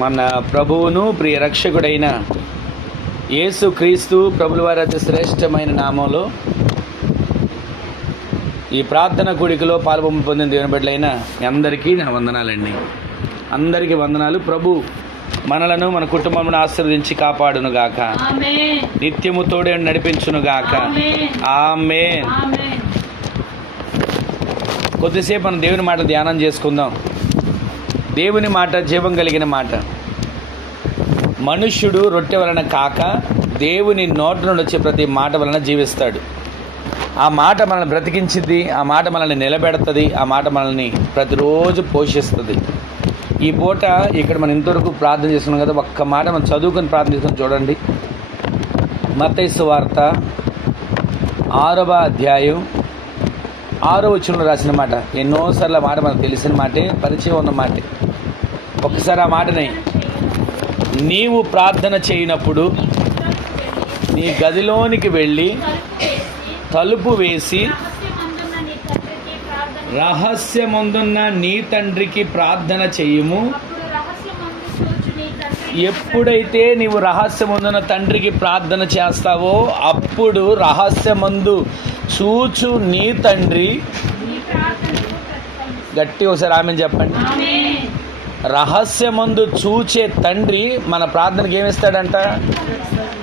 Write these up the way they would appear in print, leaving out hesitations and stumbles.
మన ప్రభువును ప్రియ రక్షకుడైన యేసు క్రీస్తు ప్రభుల వారి అతి శ్రేష్టమైన నామంలో ఈ ప్రార్థన కూడికలో పాల్పొందు పొందిన దేవుని బిడ్డలైన అందరికీ నా వందనాలండి. అందరికీ వందనాలు. ప్రభు మనలను మన కుటుంబమును ఆశీర్వదించి కాపాడునుగాక, నిత్యము తోడే నడిపించునుగాక. ఆమేన్. కొద్దిసేపు మనం దేవుని మాట ధ్యానం చేసుకుందాం. దేవుని మాట జీవం కలిగిన మాట. మనుష్యుడు రొట్టె వలన కాక దేవుని నోటి నుండి వచ్చే ప్రతి మాట వలన జీవిస్తాడు. ఆ మాట మనల్ని బ్రతికించిద్ది, ఆ మాట మనల్ని నిలబెడుతుంది, ఆ మాట మనల్ని ప్రతిరోజు పోషిస్తుంది. ఈ పూట ఇక్కడ మనం ఇంతవరకు ప్రార్థన చేస్తున్నాం కదా, ఒక్క మాట మనం చదువుకొని ప్రార్థన చేసుకొని చూడండి. మత్తయి సువార్త 6వ అధ్యాయం 6వ వచనంలో రాసిన మాట. ఎన్నోసార్లు మాట మనకు తెలిసిన మాటే, పరిచయం ఉన్న మాటే. ఒక్కసారి ఆ మాటని, నీవు ప్రార్థన చేయనప్పుడు నీ గదిలోనికి వెళ్ళి తలుపు వేసి రహస్యమందున్న నీ తండ్రికి ప్రార్థన చెయ్యుము. ఎప్పుడైతే నీవు రహస్యమందున్న తండ్రికి ప్రార్థన చేస్తావో అప్పుడు రహస్యమందు చూచు నీ తండ్రి, గట్టి ఒకసారి ఆమెను చెప్పండి, రహస్యమందు చూచే తండ్రి మన ప్రార్థనకి ఏమిస్తాడంట?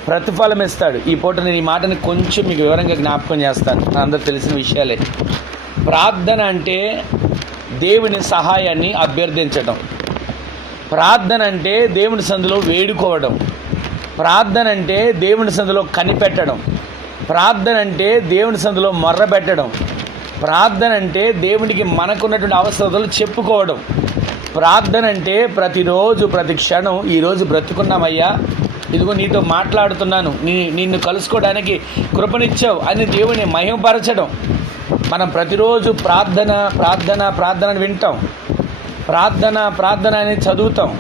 ప్రతిఫలం ఇస్తాడు. ఈ పూట నేను ఈ మాటని కొంచెం మీకు వివరంగా జ్ఞాపకం చేస్తాను. అందరూ తెలిసిన విషయాలే. ప్రార్థన అంటే దేవుని సహాయాన్ని అభ్యర్థించడం. ప్రార్థన అంటే దేవుని సందులో వేడుకోవడం. ప్రార్థన అంటే దేవుని సందులో కనిపెట్టడం. ప్రార్థన అంటే దేవుని సందులో మొర్రబెట్టడం. ప్రార్థన అంటే దేవునికి మనకున్నటువంటి అవసరతలు చెప్పుకోవడం. ప్రార్థన అంటే ప్రతిరోజు ప్రతి క్షణం ఈరోజు బ్రతుకున్నామయ్యా, ఇదిగో నీతో మాట్లాడుతున్నాను, నిన్ను కలుసుకోవడానికి కృపనిచ్చావు అని దేవుని మహిమపరచడం. మనం ప్రతిరోజు ప్రార్థన ప్రార్థన ప్రార్థన అని వింటాం, ప్రార్థన ప్రార్థన అని చదువుతాం,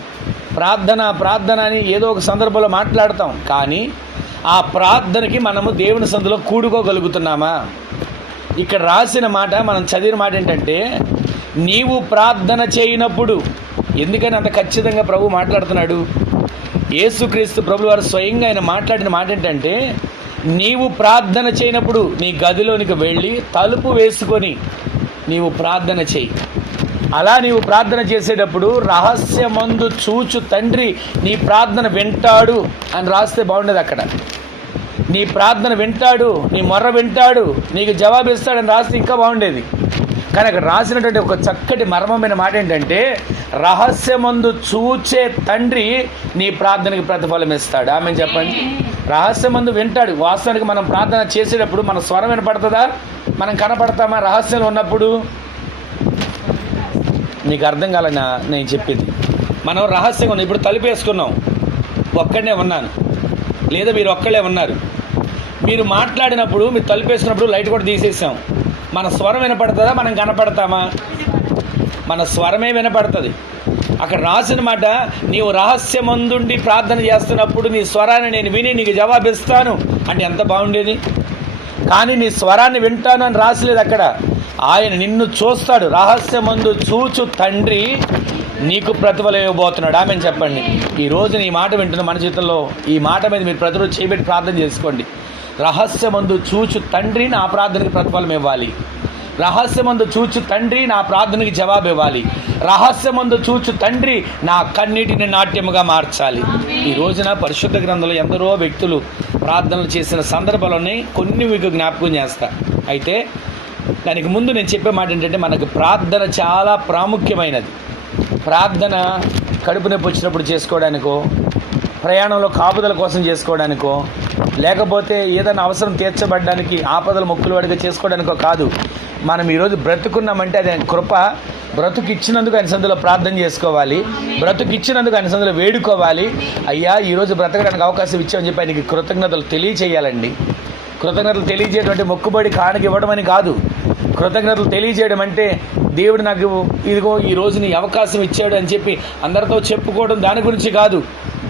ప్రార్థన ప్రార్థన అని ఏదో ఒక సందర్భంలో మాట్లాడతాం. కానీ ఆ ప్రార్థనకి మనము దేవుని సందులో కూడుకోగలుగుతున్నామా? ఇక్కడ రాసిన మాట, మనం చదివిన మాట ఏంటంటే, నీవు ప్రార్థన చేయనప్పుడు. ఎందుకని అంత ఖచ్చితంగా ప్రభు మాట్లాడుతున్నాడు? యేసుక్రీస్తు ప్రభులు వారు స్వయంగా ఆయన మాట్లాడిన మాట ఏంటంటే, నీవు ప్రార్థన చేయనప్పుడు నీ గదిలోనికి వెళ్ళి తలుపు వేసుకొని నీవు ప్రార్థన చేయి. అలా నీవు ప్రార్థన చేసేటప్పుడు రహస్యమందు చూచు తండ్రి నీ ప్రార్థన వింటాడు అని రాస్తే బాగుండేది. అక్కడ నీ ప్రార్థన వింటాడు, నీ మొర్ర వింటాడు, నీకు జవాబు ఇస్తాడని రాస్తే ఇంకా బాగుండేది. కానీ అక్కడ రాసినటువంటి ఒక చక్కటి మర్మమైన మాట ఏంటంటే, రహస్యమందు చూచే తండ్రి నీ ప్రార్థనకి ప్రతిఫలం ఇస్తాడు. ఆమె చెప్పండి. రహస్యమందు వింటాడు. వాస్తవానికి మనం ప్రార్థన చేసేటప్పుడు మన స్వరం వినపడుతుందా? మనం కనపడతామా రహస్యంలో ఉన్నప్పుడు? మీకు అర్థం కాలన్నా నేను చెప్పింది. మనం రహస్యంగా ఉన్నాం. ఇప్పుడు తలుపు వేసుకున్నాం, ఒక్కడనే ఉన్నాను, లేదా మీరు ఒక్కడే ఉన్నారు. మీరు మాట్లాడినప్పుడు, మీరు తలుపు వేసుకున్నప్పుడు లైట్ కూడా తీసేసాం. మన స్వరం వినపడుతుందా? మనం కనపడతామా? మన స్వరమే వినపడుతుంది. అక్కడ రాసిన మాట, నీవు రహస్యమందుండి ప్రార్థన చేస్తున్నప్పుడు నీ స్వరాన్ని నేను విని నీకు జవాబిస్తాను అంటే ఎంత బాగుండేది. కానీ నీ స్వరాన్ని వింటాను అని రాసలేదు అక్కడ. ఆయన నిన్ను చూస్తాడు. రహస్యమందు చూచు తండ్రి నీకు ప్రతిఫలం ఇవ్వబోతున్నాడు. ఆమె చెప్పండి. ఈరోజు నీ మాట వింటున్న మన జీవితంలో ఈ మాట మీద మీరు ప్రతిరోజు చేయబెట్టి ప్రార్థన చేసుకోండి. రహస్యమందు చూచు తండ్రి నా ప్రార్థనకి ప్రతిఫలం ఇవ్వాలి. రహస్యమందు చూచు తండ్రి నా ప్రార్థనకి జవాబు ఇవ్వాలి. రహస్యమందు చూచు తండ్రి నా కన్నీటిని నాట్యముగా మార్చాలి. ఈ రోజున పరిశుద్ధ గ్రంథంలో ఎందరో వ్యక్తులు ప్రార్థనలు చేసిన సందర్భాలని కొన్ని మీకు జ్ఞాపకం చేస్తా. అయితే దానికి ముందు నేను చెప్పే మాట ఏంటంటే, మనకు ప్రార్థన చాలా ప్రాముఖ్యమైనది. ప్రార్థన కడుపు నొప్పి వచ్చినప్పుడు చేసుకోవడానికో, ప్రయాణంలో కాపుదల కోసం చేసుకోవడానికో, లేకపోతే ఏదైనా అవసరం తీర్చబడడానికి ఆపదల మొక్కులు వాడిగా చేసుకోవడానికో కాదు. మనం ఈరోజు బ్రతుకున్నామంటే అది కృప. బ్రతుకు ఇచ్చినందుకు ఆయన సందులో ప్రార్థన చేసుకోవాలి. బ్రతుకు ఇచ్చినందుకు ఆయన సందులో వేడుకోవాలి. అయ్యా ఈరోజు బ్రతకడానికి అవకాశం ఇచ్చామని చెప్పి ఆయనకి కృతజ్ఞతలు తెలియచేయాలండి. కృతజ్ఞతలు తెలియజేయటువంటి మొక్కుబడి కానుక ఇవ్వడం అని కాదు. కృతజ్ఞతలు తెలియజేయడం అంటే దేవుడు నాకు ఇదిగో ఈ రోజు నీ అవకాశం ఇచ్చాడు అని చెప్పి అందరితో చెప్పుకోవడం దాని గురించి కాదు.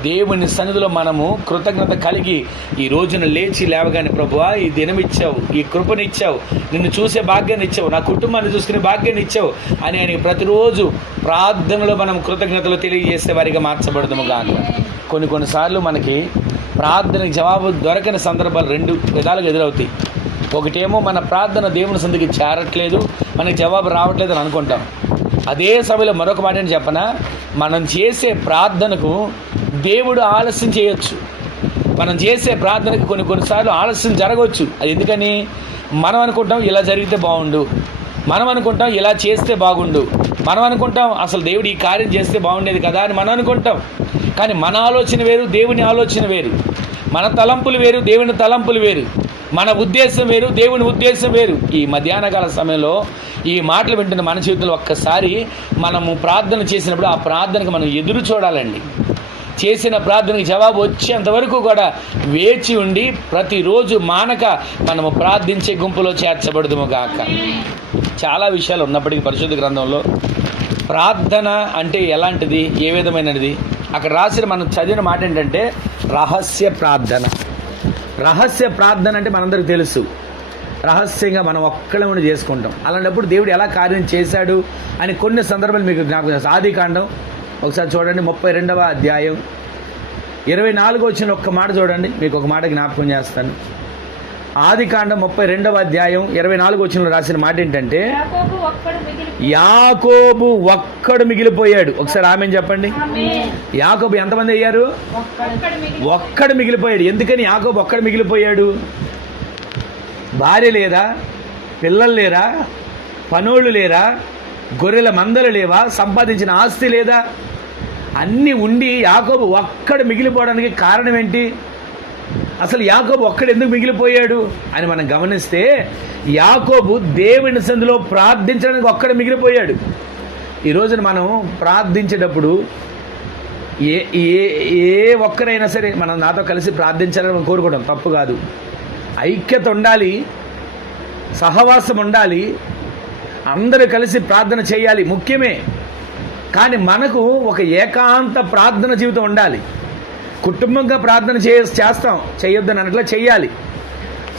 దేవుని సన్నిధిలో మనము కృతజ్ఞత కలిగి ఈ రోజున లేచి లేవగానే, ప్రభువా ఈ దినం ఇచ్చావు, ఈ కృపనిచ్చావు, నిన్ను చూసే భాగ్యాన్ని ఇచ్చావు, నా కుటుంబాన్ని చూసుకునే భాగ్యాన్ని ఇచ్చావు అని ఆయనకి ప్రతిరోజు ప్రార్థనలో మనం కృతజ్ఞతలు తెలియజేసే వారిగా మార్చబడదాము గాక. కొన్నిసార్లు మనకి ప్రార్థనకి జవాబు దొరకని సందర్భాలు రెండు విధాలుగా ఎదురవుతాయి. ఒకటేమో మన ప్రార్థన దేవుని సన్నిధికి చేరట్లేదు, మనకి జవాబు రావట్లేదు అని అనుకుంటాం. అదే సమయంలో మరొక మాట ఏంటి చెప్పనా, మనం చేసే ప్రార్థనకు దేవుడు ఆలస్యం చేయొచ్చు. మనం చేసే ప్రార్థనకు కొన్నిసార్లు ఆలస్యం జరగవచ్చు. అది ఎందుకని, మనం అనుకుంటాం ఇలా జరిగితే బాగుండు, మనం అనుకుంటాం ఇలా చేస్తే బాగుండు, మనం అనుకుంటాం అసలు దేవుడు ఈ కార్యం చేస్తే బాగుండేది కదా అని మనం అనుకుంటాం. కానీ మన ఆలోచన వేరు, దేవుని ఆలోచన వేరు. మన తలంపులు వేరు, దేవుని తలంపులు వేరు. మన ఉద్దేశం వేరు, దేవుని ఉద్దేశం వేరు. ఈ మధ్యాహ్నకాల సమయంలో ఈ మాటలు వింటున్న మన జీవితంలో ఒక్కసారి మనము ప్రార్థన చేసినప్పుడు ఆ ప్రార్థనకు మనం ఎదురు చూడాలండి. చేసిన ప్రార్థనకి జవాబు వచ్చేంతవరకు కూడా వేచి ఉండి ప్రతిరోజు మానక మనము ప్రార్థించే గుంపులో చేర్చబడదుము గాక. చాలా విషయాలు ఉన్నప్పటికీ పరిశుద్ధ గ్రంథంలో ప్రార్థన అంటే ఎలాంటిది, ఏ విధమైనది, అక్కడ రాసిన మనం చదివిన మాట ఏంటంటే రహస్య ప్రార్థన. రహస్య ప్రార్థన అంటే మనందరికీ తెలుసు, రహస్యంగా మనం ఒక్కళ్ళే చేసుకుంటాం. అలాంటప్పుడు దేవుడు ఎలా కార్యం చేశాడు అని కొన్ని సందర్భాలు మీకు జ్ఞాపకం చేస్తాను. ఆదికాండం ఒకసారి చూడండి, 32వ అధ్యాయం 24 వచ్చిన ఒక్క మాట చూడండి, మీకు ఒక మాట జ్ఞాపకం చేస్తాను. ఆదికాండం 32వ అధ్యాయం 24 వచ్చిన రాసిన మాట ఏంటంటే యాకోబు ఒక్కడు మిగిలిపోయాడు. ఒకసారి ఆమెను చెప్పండి. యాకోబు ఎంతమంది అయ్యారు? ఒక్కడు మిగిలిపోయాడు. ఎందుకని యాకోబు ఒక్కడు మిగిలిపోయాడు? భార్య లేదా, పిల్లలు లేరా, పనోళ్ళు లేరా, గొర్రెల మందలు లేవా, సంపాదించిన ఆస్తి లేదా, అన్నీ ఉండి యాకోబు ఒక్కడు మిగిలిపోవడానికి కారణం ఏంటి? అసలు యాకోబు ఒక్కడు ఎందుకు మిగిలిపోయాడు అని మనం గమనిస్తే, యాకోబు దేవుని సన్నిధిలో ప్రార్థించడానికి ఒక్కడు మిగిలిపోయాడు. ఈ రోజున మనం ప్రార్థించేటప్పుడు ఏ ఒక్కరైనా సరే మనం నాతో కలిసి ప్రార్థించాలని మనం కోరుకోవడం తప్పు కాదు. ఐక్యత ఉండాలి, సహవాసం ఉండాలి, అందరూ కలిసి ప్రార్థన చేయాలి, ముఖ్యమే. కానీ మనకు ఒక ఏకాంత ప్రార్థన జీవితం ఉండాలి. కుటుంబంగా ప్రార్థన చేస్తాం, చేయొద్దని అన్నట్లా చెయ్యాలి.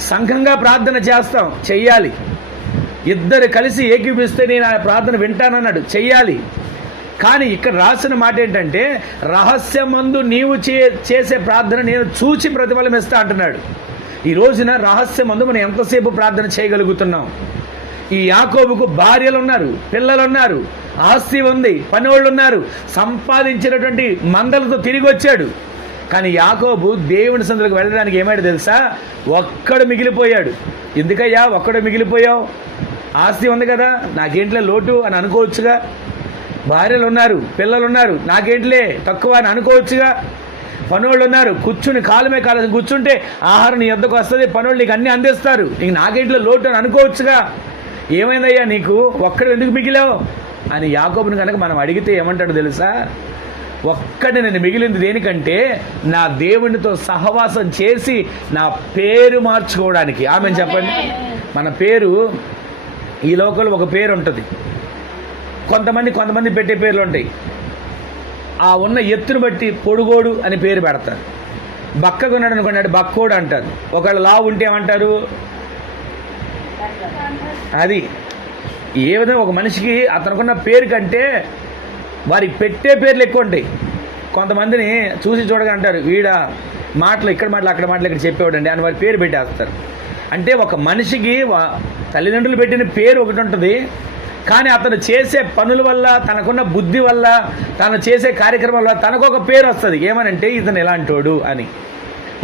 సంఘంగా ప్రార్థన చేస్తాం, చెయ్యాలి. ఇద్దరు కలిసి ఏకీపిస్తే నేను ఆ ప్రార్థన వింటానన్నాడు, చెయ్యాలి. కానీ ఇక్కడ రాసిన మాట ఏంటంటే రహస్యమందు నీవు చేసే ప్రార్థన నేను చూచి ప్రతిఫలం ఇస్తా అంటున్నాడు. ఈ రోజున రహస్యమందు మనం ఎంతసేపు ప్రార్థన చేయగలుగుతున్నాం? ఈ యాకోబుకు భార్యలు ఉన్నారు, పిల్లలు ఉన్నారు, ఆస్తి ఉంది, పనివాళ్ళు ఉన్నారు, సంపాదించినటువంటి మందలతో తిరిగి వచ్చాడు. కానీ యాకోబు దేవుని సన్నిధికి వెళ్ళడానికి ఏమైనా తెలుసా? ఒక్కడు మిగిలిపోయాడు. ఎందుకయ్యా ఒక్కడు మిగిలిపోయావు? ఆస్తి ఉంది కదా, నాకేంట్లే లోటు అని అనుకోవచ్చుగా. భార్యలు ఉన్నారు, పిల్లలు ఉన్నారు, నాకేంట్లే తక్కువ అని అనుకోవచ్చుగా. పనోళ్ళు ఉన్నారు, కూర్చుని కాలమే కాలం కూర్చుంటే ఆహారం నీ వద్దకు వస్తుంది, పనోళ్ళు నీకు అన్నీ అందిస్తారు, ఇంక నాకేంట్లో లోటు అని అనుకోవచ్చుగా. ఏమైందయ్యా నీకు, ఒక్కడు ఎందుకు మిగిలావు అని యాకోబుని కనుక మనం అడిగితే ఏమంటాడు తెలుసా? ఒక్కటి నేను మిగిలింది దేనికంటే నా దేవునితో సహవాసం చేసి నా పేరు మార్చుకోవడానికి. ఆమె చెప్పండి. మన పేరు ఈ లోకంలో ఒక పేరు ఉంటుంది, కొంతమంది పెట్టే పేర్లు ఉంటాయి. ఆ ఉన్న ఎత్తును బట్టి పొడుగోడు అని పేరు పెడతారు. బక్కగా ఉన్నాడు అనుకోండి, బక్కోడు అంటారు. ఒకవేళ లావు ఉంటే ఏమంటారు? అది ఏ విధంగా ఒక మనిషికి అతనుకున్న పేరు కంటే వారికి పెట్టే పేర్లు ఎక్కువ ఉంటాయి. కొంతమందిని చూసి చూడగా అంటారు, వీడ మాటలు ఇక్కడ మాటలు అక్కడ మాటలు ఇక్కడ చెప్పేవాడండి అని వారి పేరు పెట్టేస్తారు. అంటే ఒక మనిషికి తల్లిదండ్రులు పెట్టిన పేరు ఒకటి ఉంటుంది, కానీ అతను చేసే పనుల వల్ల, తనకున్న బుద్ధి వల్ల, తను చేసే కార్యక్రమం వల్ల తనకు ఒక పేరు వస్తుంది. ఏమనంటే ఇతను ఎలాంటోడు అని.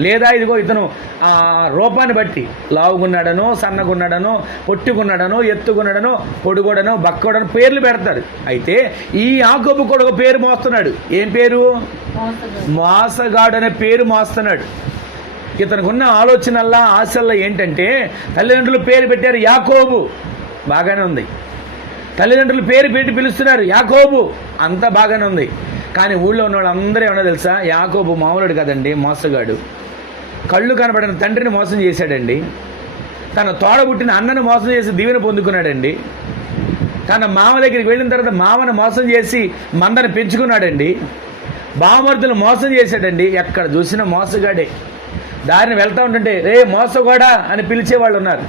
లేదా ఇదిగో ఇతను ఆ రూపాన్ని బట్టి లావుగున్నాడనో, సన్నగున్నాడనో, పొట్టుకున్నాడనో, ఎత్తుకున్నాడనో, పొడుగోడనో, బక్కోడనో పేర్లు పెడతారు. అయితే ఈ యాకోబు కూడా ఒక పేరు మోస్తున్నాడు. ఏం పేరు? మోసగాడు అనే పేరు మోస్తున్నాడు. ఇతనుకున్న ఆలోచనల్లా, ఆశల్లా ఏంటంటే తల్లిదండ్రులు పేరు పెట్టారు యాకోబు, బాగానే ఉంది. తల్లిదండ్రులు పేరు పెట్టి పిలుస్తున్నారు యాకోబు, అంతా బాగానే ఉంది. కానీ ఊళ్ళో ఉన్న వాళ్ళు అందరూ ఏమన్నా తెలుసా? యాకోబు మామూలుడు కదండి, మోసగాడు. కళ్ళు కనబడిన తండ్రిని మోసం చేశాడండి. తన తోడబుట్టిన అన్నను మోసం చేసి దీవెన పొందుకున్నాడండి. తన మామ దగ్గరికి వెళ్ళిన తర్వాత మామను మోసం చేసి మందను పెంచుకున్నాడండి. బావమరుదులు మోసం చేశాడండి. ఎక్కడ చూసినా మోసగాడే. దారిని వెళ్తూ ఉంటుంటే రే మోసగాడా అని పిలిచేవాళ్ళు ఉన్నారు.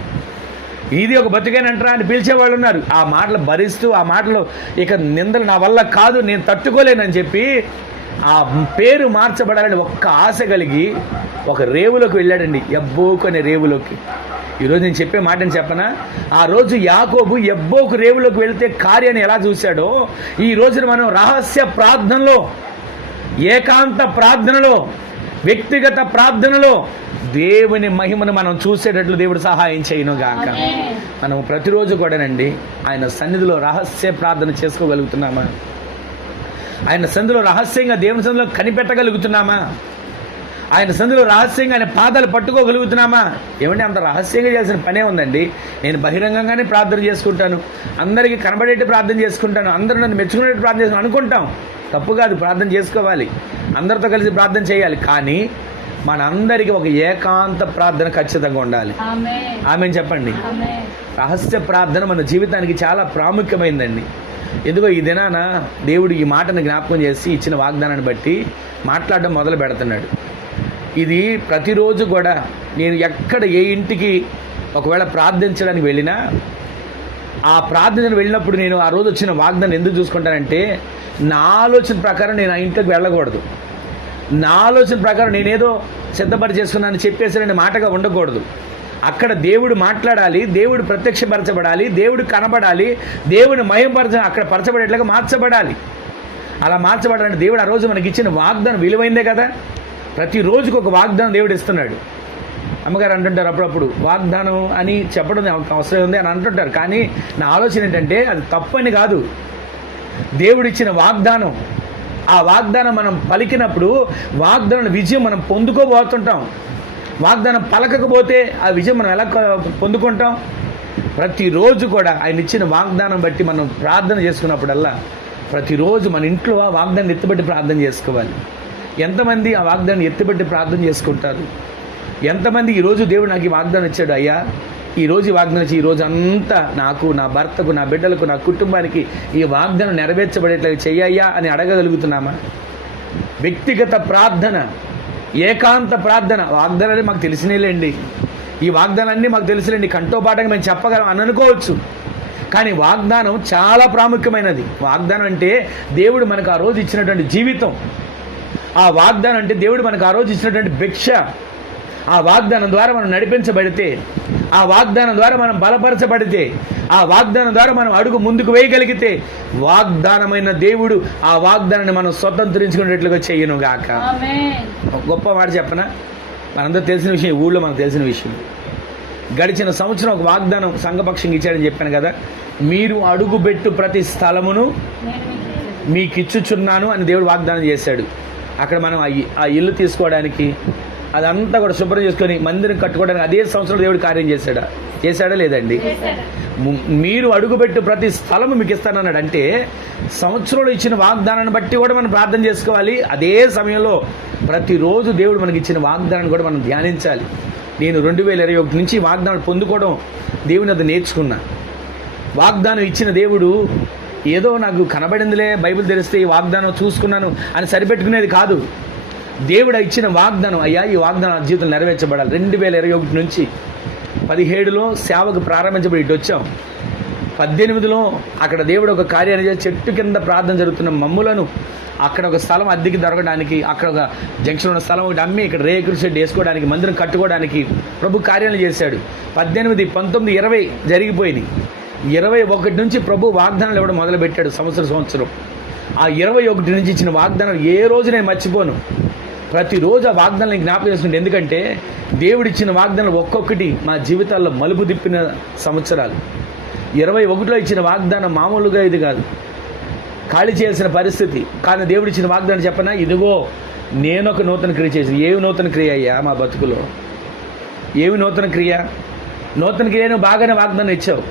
ఇది ఒక బతికేనంటరా అని పిలిచేవాళ్ళు ఉన్నారు. ఆ మాటలు భరిస్తూ, ఆ మాటలు ఇక నిందలు నా వల్ల కాదు, నేను తట్టుకోలేనని చెప్పి ఆ పేరు మార్చబడాలని ఒక్క ఆశ కలిగి ఒక రేవులోకి వెళ్ళాడండి, యబ్బోకు అనే రేవులోకి. ఈరోజు నేను చెప్పే మాటని చెప్పనా, ఆ రోజు యాకోబు యబ్బోకు రేవులోకి వెళ్తే కార్యాన్ని ఎలా చూశాడో, ఈ రోజున మనం రహస్య ప్రార్థనలో, ఏకాంత ప్రార్థనలో, వ్యక్తిగత ప్రార్థనలో దేవుని మహిమను మనం చూసేటట్లు దేవుడు సహాయం చేయను గాక. మనం ప్రతిరోజు కూడానండి ఆయన సన్నిధిలో రహస్య ప్రార్థన చేసుకోగలుగుతున్నామా? ఆయన సన్నిధిలో రహస్యంగా దేవుని సన్నిధిలో కనిపెట్టగలుగుతున్నామా? ఆయన సన్నిధిలో రహస్యంగా ఆయన పాదాలు పట్టుకోగలుగుతున్నామా? ఏమంటే అంత రహస్యంగా చేయాల్సిన పనే ఉందండి. నేను బహిరంగంగానే ప్రార్థన చేసుకుంటాను, అందరికీ కనబడేట్టు ప్రార్థన చేసుకుంటాను, అందరూ నన్ను మెచ్చుకునేట్టు ప్రార్థన చేసుకుని అనుకుంటాం. తప్పు కాదు, ప్రార్థన చేసుకోవాలి, అందరితో కలిసి ప్రార్థన చేయాలి. కానీ మనందరికీ ఒక ఏకాంత ప్రార్థన ఖచ్చితంగా ఉండాలి. ఆమేన్ చెప్పండి. రహస్య ప్రార్థన మన జీవితానికి చాలా ప్రాముఖ్యమైందండి. ఎందుకో ఈ దినాన దేవుడు ఈ మాటను జ్ఞాపకం చేసి ఇచ్చిన వాగ్దానాన్ని బట్టి మాట్లాడడం మొదలు పెడుతున్నాడు. ఇది ప్రతిరోజు కూడా నేను ఎక్కడ ఏ ఇంటికి ఒకవేళ ప్రార్థించడానికి వెళ్ళినా, ఆ ప్రార్థన వెళ్ళినప్పుడు నేను ఆ రోజు వచ్చిన వాగ్దానం ఎందుకు చూసుకుంటానంటే, నా ఆలోచన ప్రకారం నేను ఆ ఇంట్లోకి వెళ్ళకూడదు. నా ఆలోచన ప్రకారం నేనేదో సిద్ధపడి చేసుకున్నాను చెప్పేసానని మాటగా ఉండకూడదు. అక్కడ దేవుడు మాట్లాడాలి, దేవుడు ప్రత్యక్షపరచబడాలి, దేవుడు కనబడాలి, దేవుడు అక్కడ పరచబడేట్లుగా మార్చబడాలి. అలా మార్చబడాలంటే దేవుడు ఆ రోజు మనకి ఇచ్చిన వాగ్దానం విలువైందే కదా. ప్రతి రోజుకు ఒక వాగ్దానం దేవుడు ఇస్తున్నాడు. అమ్మగారు అంటుంటారు అప్పుడప్పుడు, వాగ్దానం అని చెప్పడం అవసరం ఉంది అని అంటుంటారు. కానీ నా ఆలోచన ఏంటంటే అది తప్పని కాదు. దేవుడిచ్చిన వాగ్దానం, ఆ వాగ్దానం మనం పలికినప్పుడు వాగ్దానం విజయం మనం పొందుకోబోతుంటాం. వాగ్దానం పలకకపోతే ఆ విజయం మనం ఎలా పొందుకుంటాం? ప్రతిరోజు కూడా ఆయన ఇచ్చిన వాగ్దానం బట్టి మనం ప్రార్థన చేసుకున్నప్పుడల్లా ప్రతిరోజు మన ఇంట్లో ఆ వాగ్దాన్ని ఎత్తిబట్టి ప్రార్థన చేసుకోవాలి. ఎంతమంది ఆ వాగ్దాన్ని ఎత్తిబట్టి ప్రార్థన చేసుకుంటారు? ఎంతమంది ఈరోజు దేవుడు నాకు ఈ వాగ్దానం ఇచ్చాడు, అయ్యా ఈరోజు ఈ వాగ్దానం ఇచ్చి ఈరోజు అంతా నాకు, నా భర్తకు, నా బిడ్డలకు, నా కుటుంబానికి ఈ వాగ్దానం నెరవేర్చబడేట్లుగా చెయ్యయ్యా అని అడగగలుగుతున్నామా? వ్యక్తిగత ప్రార్థన, ఏకాంత ప్రార్థన. వాగ్దానాన్ని మాకు తెలిసినేలేండి, ఈ వాగ్దానాన్ని మాకు తెలిసిలేండి, కంటోపాఠంగా మేము చెప్పగలం అని అనుకోవచ్చు. కానీ వాగ్దానం చాలా ప్రాముఖ్యమైనది. వాగ్దానం అంటే దేవుడు మనకు ఆ రోజు ఇచ్చినటువంటి జీవితం. ఆ వాగ్దానం అంటే దేవుడు మనకు ఆ రోజు ఇచ్చినటువంటి భిక్ష. ఆ వాగ్దానం ద్వారా మనం నడిపించబడితే, ఆ వాగ్దానం ద్వారా మనం బలపరచబడితే, ఆ వాగ్దానం ద్వారా మనం అడుగు ముందుకు వేయగలిగితే, వాగ్దానమైన దేవుడు ఆ వాగ్దానాన్ని మనం స్వతంత్రించుకునేట్లుగా చెయ్యను గాక. గొప్ప మాట చెప్పనా, మనందరూ తెలిసిన విషయం, ఊళ్ళో మనకు తెలిసిన విషయం. గడిచిన సంవత్సరం ఒక వాగ్దానం సంఘపక్షంగా ఇచ్చాడని చెప్పాను కదా, మీరు అడుగుబెట్టు ప్రతి స్థలమును మీకు ఇచ్చుచున్నాను అని దేవుడు వాగ్దానం చేశాడు. అక్కడ మనం ఆ ఇల్లు తీసుకోవడానికి, అదంతా కూడా శుభ్రం చేసుకొని మందిరం కట్టుకోవడానికి అదే సంవత్సరంలో దేవుడు కార్యం చేశాడా లేదండి? మీరు అడుగుపెట్టు ప్రతి స్థలము మీకు ఇస్తానన్నాడు. అంటే సంవత్సరంలో ఇచ్చిన వాగ్దానాన్ని బట్టి కూడా మనం ప్రార్థన చేసుకోవాలి. అదే సమయంలో ప్రతిరోజు దేవుడు మనకి ఇచ్చిన వాగ్దానాన్ని కూడా మనం ధ్యానించాలి. నేను 2021 నుంచి వాగ్దానం పొందుకోవడం దేవుని అది నేర్చుకున్నా. వాగ్దానం ఇచ్చిన దేవుడు ఏదో నాకు కనబడిందిలే, బైబిల్ తెరిస్తే ఈ వాగ్దానం చూసుకున్నాను అని సరిపెట్టుకునేది కాదు. దేవుడు ఇచ్చిన వాగ్దానం, అయ్యా ఈ వాగ్దానం జీవితం నెరవేర్చబడాలి. 2021 నుంచి 17లో సేవకు ప్రారంభించబడి ఇటు వచ్చాం. 18లో అక్కడ దేవుడు ఒక కార్యాన్ని చేసి చెట్టు కింద ప్రార్థన జరుగుతున్న మమ్ములను అక్కడ ఒక స్థలం అద్దెకి దొరకడానికి, అక్కడ ఒక జంక్షన్ ఉన్న స్థలం ఒకటి అమ్మి ఇక్కడ రేకుల షెడ్ వేసుకోవడానికి, మందిరం కట్టుకోవడానికి ప్రభు కార్యాలు చేశాడు. 18, 19, 20 జరిగిపోయినాయి. 21 నుంచి ప్రభు వాగ్దానాలు ఇవ్వడం మొదలుపెట్టాడు. సంవత్సరం ఆ 21 నుంచి ఇచ్చిన వాగ్దానాలు ఏ రోజు నేను మర్చిపోను. ప్రతిరోజు ఆ వాగ్దానాన్ని జ్ఞాపకం చేసుకుంటే, ఎందుకంటే దేవుడిచ్చిన వాగ్దానాలు ఒక్కొక్కటి మా జీవితాల్లో మలుపు తిప్పిన సంవత్సరాలు. 21లో ఇచ్చిన వాగ్దానం మామూలుగా ఇది కాదు, ఖాళీ చేయాల్సిన పరిస్థితి. కానీ దేవుడిచ్చిన వాగ్దానం చెప్పనా, ఇదిగో నేనొక నూతన క్రియ చేసి. ఏమి నూతన క్రియ అయ్యా మా బతుకులో? ఏమి నూతన క్రియ? నూతన క్రియను బాగానే వాగ్దానం ఇచ్చావు,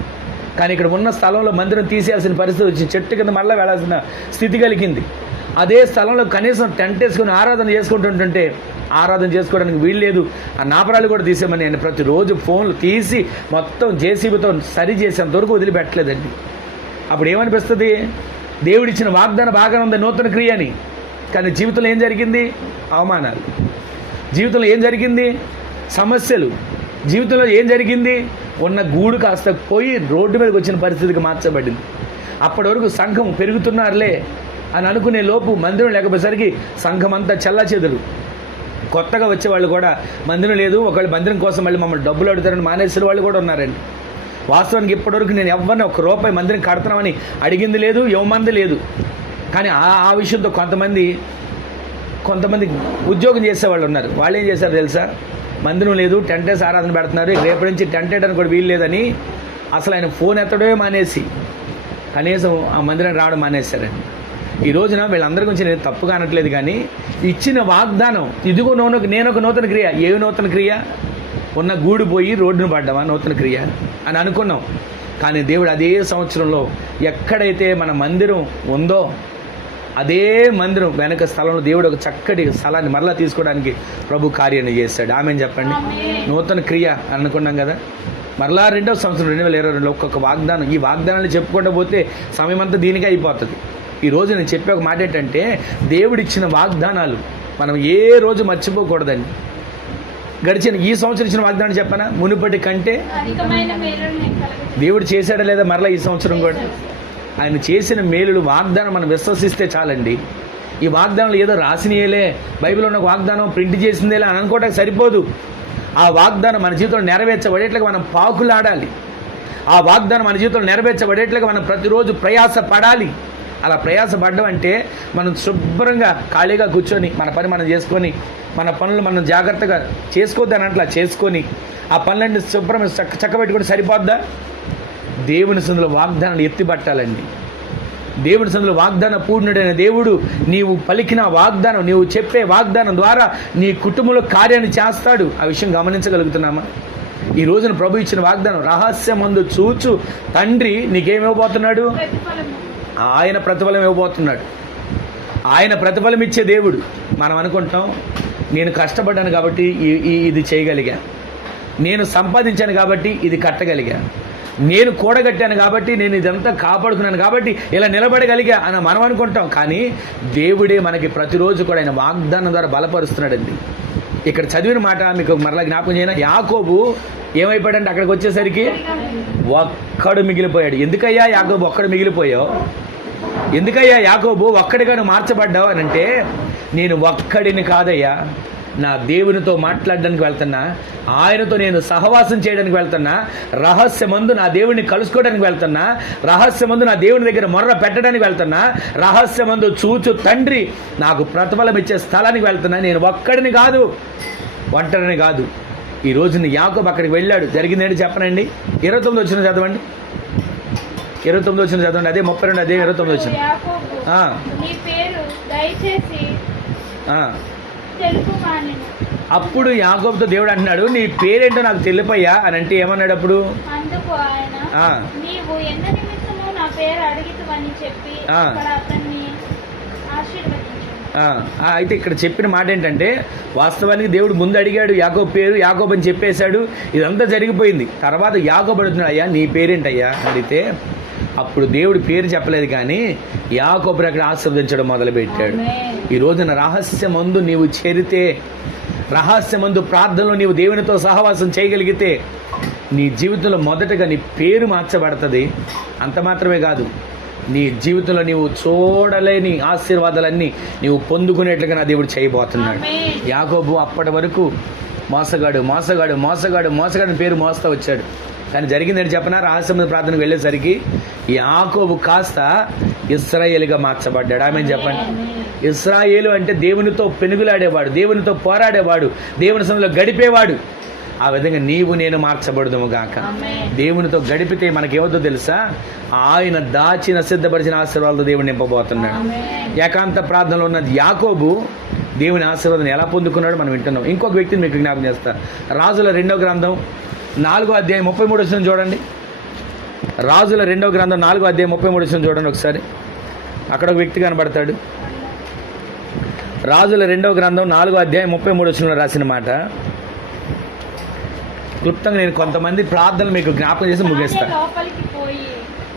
కానీ ఇక్కడ ఉన్న స్థలంలో మందిరం తీసేయాల్సిన పరిస్థితి వచ్చింది. చెట్టు కింద మళ్ళీ వెళ్ళాల్సిన స్థితి కలిగింది. అదే స్థలంలో కనీసం టెంట్ వేసుకుని ఆరాధన చేసుకుంటుంటుంటే ఆరాధన చేసుకోవడానికి వీలు లేదు, ఆ నాపరాలు కూడా తీసేమని ఆయన ప్రతిరోజు ఫోన్లు తీసి మొత్తం జేసీబీతో సరి చేసేంత వరకు వదిలిపెట్టలేదండి. అప్పుడు ఏమనిపిస్తుంది? దేవుడిచ్చిన వాగ్దానం బాగానే ఉంది, నూతన క్రియ అని. కానీ జీవితంలో ఏం జరిగింది? అవమానాలు. జీవితంలో ఏం జరిగింది? సమస్యలు. జీవితంలో ఏం జరిగింది? ఉన్న గూడు కాస్త పోయి రోడ్డు మీదకి వచ్చిన పరిస్థితికి మార్చబడింది. అప్పటి వరకు సంఘం పెరుగుతున్నారులే అని అనుకునే లోపు మందిరం లేకపోయేసరికి సంఘం అంతా చెల్లాచెదురు. కొత్తగా వచ్చేవాళ్ళు కూడా మందిరం లేదు, ఒకళ్ళు మందిరం కోసం మళ్ళీ మమ్మల్ని డబ్బులు అడుగుతారని మానేసిన వాళ్ళు కూడా ఉన్నారండి. వాస్తవానికి ఇప్పటివరకు నేను ఎవరిని ₹1 మందిరం కడుతున్నామని అడిగింది లేదు, ఇవ్వమంది లేదు. కానీ ఆ విషయంతో కొంతమంది ఉద్యోగం చేసేవాళ్ళు ఉన్నారు. వాళ్ళు ఏం చేశారు తెలుసా? మందిరం లేదు, టెంట్ వేసి ఆరాధన పెడుతున్నారు, రేపటి నుంచి టెంట్ వేయడానికి కూడా వీలు లేదని అసలు ఆయన ఫోన్ ఎత్తడమే మానేసి కనీసం ఆ మందిరం రావడం మానేశారండి. ఈ రోజున వీళ్ళందరి గురించి నేను తప్పుగా అనట్లేదు, కానీ ఇచ్చిన వాగ్దానం ఇదిగో నేను ఒక నూతన క్రియ. ఏ నూతన క్రియ? ఉన్న గూడు పోయి రోడ్డును పడ్డావా నూతన క్రియ అని అనుకున్నాం. కానీ దేవుడు అదే సంవత్సరంలో ఎక్కడైతే మన మందిరం ఉందో అదే మందిరం వెనక స్థలంలో దేవుడు ఒక చక్కటి స్థలాన్ని మరలా తీసుకోవడానికి ప్రభు కార్యాన్ని చేశాడు. ఆమెను చెప్పండి. నూతన క్రియ అనుకున్నాం కదా. మరలా 2వ సంవత్సరం 2022లో ఒక్కొక్క వాగ్దానం, ఈ వాగ్దానాన్ని చెప్పుకుంటూ పోతే సమయం అంతా దీనికే అయిపోతుంది. ఈరోజు నేను చెప్పే ఒక మాట ఏంటంటే, దేవుడిచ్చిన వాగ్దానాలు మనం ఏ రోజు మర్చిపోకూడదండి. గడిచిన ఈ సంవత్సరం ఇచ్చిన వాగ్దానం చెప్పనా? మునుపటి కంటే దేవుడు చేశాడా లేదా మరలా ఈ సంవత్సరం కూడా? ఆయన చేసిన మేలులు వాగ్దానం మనం విశ్వసిస్తే చాలండి. ఈ వాగ్దానాలు ఏదో రాసినయలే, బైబిల్లో ఉన్న వాగ్దానం ప్రింట్ చేసిందేలే అని అనుకోవడానికి సరిపోదు. ఆ వాగ్దానం మన జీవితంలో నెరవేర్చబడేట్లుగా మనం పాకులాడాలి. ఆ వాగ్దానం మన జీవితంలో నెరవేర్చబడేట్లుగా మనం ప్రతిరోజు ప్రయాస పడాలి. అలా ప్రయాస పడ్డం అంటే మనం శుభ్రంగా ఖాళీగా కూర్చొని మన పని మనం చేసుకొని, మన పనులు మనం జాగ్రత్తగా చేసుకోవద్దని అట్లా చేసుకొని ఆ పనులన్నీ శుభ్రంగా చక్కబెట్టుకొని సరిపోద్దా? దేవుని సందులో వాగ్దానాలు ఎత్తిపట్టాలండి. దేవుని సందులో వాగ్దాన పూర్ణుడైన దేవుడు నీవు పలికిన వాగ్దానం, నీవు చెప్పే వాగ్దానం ద్వారా నీ కుటుంబంలో కార్యాన్ని చేస్తాడు. ఆ విషయం గమనించగలుగుతున్నామా? ఈ రోజున ప్రభు ఇచ్చిన వాగ్దానం, రహస్యమందు చూచు తండ్రి నీకేమివ్వబోతున్నాడు? ఆయన ప్రతిఫలం ఇవ్వబోతున్నాడు. ఆయన ప్రతిఫలం ఇచ్చే దేవుడు. మనం అనుకుంటాం, నేను కష్టపడ్డాను కాబట్టి ఇది చేయగలిగా, నేను సంపాదించాను కాబట్టి ఇది కట్టగలిగా, నేను కూడగట్టాను కాబట్టి నేను ఇదంతా కాపాడుకున్నాను కాబట్టి ఇలా నిలబడగలిగా అని మనం అనుకుంటాం. కానీ దేవుడే మనకి ప్రతిరోజు కూడా ఆయన వాగ్దానం ద్వారా బలపరుస్తున్నాడండి. ఇక్కడ చదివిన మాట మీకు మరలా జ్ఞాపకం చేయను. యాకోబు ఏమైపోయాడంటే అక్కడికి వచ్చేసరికి ఒక్కడు మిగిలిపోయాడు. ఎందుకయ్యా యాకోబు ఒక్కడు మిగిలిపోయావు? ఎందుకయ్యా యాకోబు ఒక్కడిగాను మార్చబడ్డావు అని అంటే, నేను ఒక్కడిని కాదయ్యా, నా దేవునితో మాట్లాడడానికి వెళ్తున్నా, ఆయనతో నేను సహవాసం చేయడానికి వెళ్తున్నా, రహస్యమందు నా దేవుడిని కలుసుకోవడానికి వెళ్తున్నా, రహస్యమందు నా దేవుని దగ్గర మొర్ర పెట్టడానికి వెళ్తున్నా, రహస్యమందు చూచు తండ్రి నాకు ప్రతిఫలం ఇచ్చే స్థలానికి వెళ్తున్నా. నేను ఒక్కడిని కాదు, ఒంటరిని కాదు. ఈ రోజున యాకోబు అక్కడికి వెళ్ళాడు. జరిగిందేంటి చెప్పనండి. 29 వచ్చిన చదవండి. 29 వచ్చిన చదవండి. అదే 32, అదే 29 వచ్చిన. అప్పుడు యాకోబుతో దేవుడు అంటున్నాడు, నీ పేరేంటో నాకు తెలిపయ్యా అని అంటే ఏమన్నాడు అప్పుడు? అయితే ఇక్కడ చెప్పిన మాట ఏంటంటే, వాస్తవానికి దేవుడు ముందు అడిగాడు యాకోబు పేరు, యాకోబు అని చెప్పేశాడు. ఇదంతా జరిగిపోయింది. తర్వాత యాకోబు అడుగుతున్నాడు, అయ్యా నీ పేరేంటయ్యా అడిగితే అప్పుడు దేవుడు పేరు చెప్పలేదు, కానీ యాకోబు అక్కడ ఆశీర్వదించడం మొదలుపెట్టాడు. ఈ రోజున రహస్యమందు నీవు చేరితే, రహస్యమందు ప్రార్థనలో నీవు దేవునితో సహవాసం చేయగలిగితే నీ జీవితంలో మొదటగా నీ పేరు మార్చబడుతుంది. అంత మాత్రమే కాదు, నీ జీవితంలో నీవు చూడలేని ఆశీర్వాదాలన్నీ నీవు పొందుకునేట్లుగా నా దేవుడు చేయబోతున్నాడు. యాకోబు అప్పటి వరకు మోసగాడు మోసగాడు మోసగాడు మోసగాడు పేరు మోస్తా వచ్చాడు. కానీ జరిగిందని చెప్పనా, రహస్యమైన ప్రార్థనకు వెళ్ళేసరికి యాకోబు కాస్త ఇశ్రాయేలుగా మార్చబడ్డాడు. ఆమె చెప్పండి. ఇశ్రాయేలు అంటే దేవునితో పెనుగులాడేవాడు, దేవునితో పోరాడేవాడు, దేవుని సమయంలో గడిపేవాడు. ఆ విధంగా నీవు నేను మార్చబడదుము గాక. దేవునితో గడిపితే మనకేమవుతుందో తెలుసా? ఆయన దాచిన సిద్ధపరిచిన ఆశీర్వాదాలతో దేవుని నింపబోతున్నాడు. ఏకాంత ప్రార్థనలో ఉన్న యాకోబు దేవుని ఆశీర్వాదాన్ని ఎలా పొందుకున్నాడో మనం వింటున్నాం. ఇంకొక వ్యక్తిని మీకు జ్ఞాపకం చేస్తా. రాజుల 2వ గ్రంథం 4వ అధ్యాయం 33 వచనం చూడండి. రాజుల 2వ గ్రంథం 4వ అధ్యాయం 33 వచనం చూడండి ఒకసారి. అక్కడ ఒక వ్యక్తి కనబడతాడు. రాజుల 2వ గ్రంథం 4వ అధ్యాయం 33 వచనంలో రాసిన మాట. క్లుప్తంగా నేను కొంతమంది ప్రార్థనలు మీకు జ్ఞాపకం చేసి ముగిస్తాను.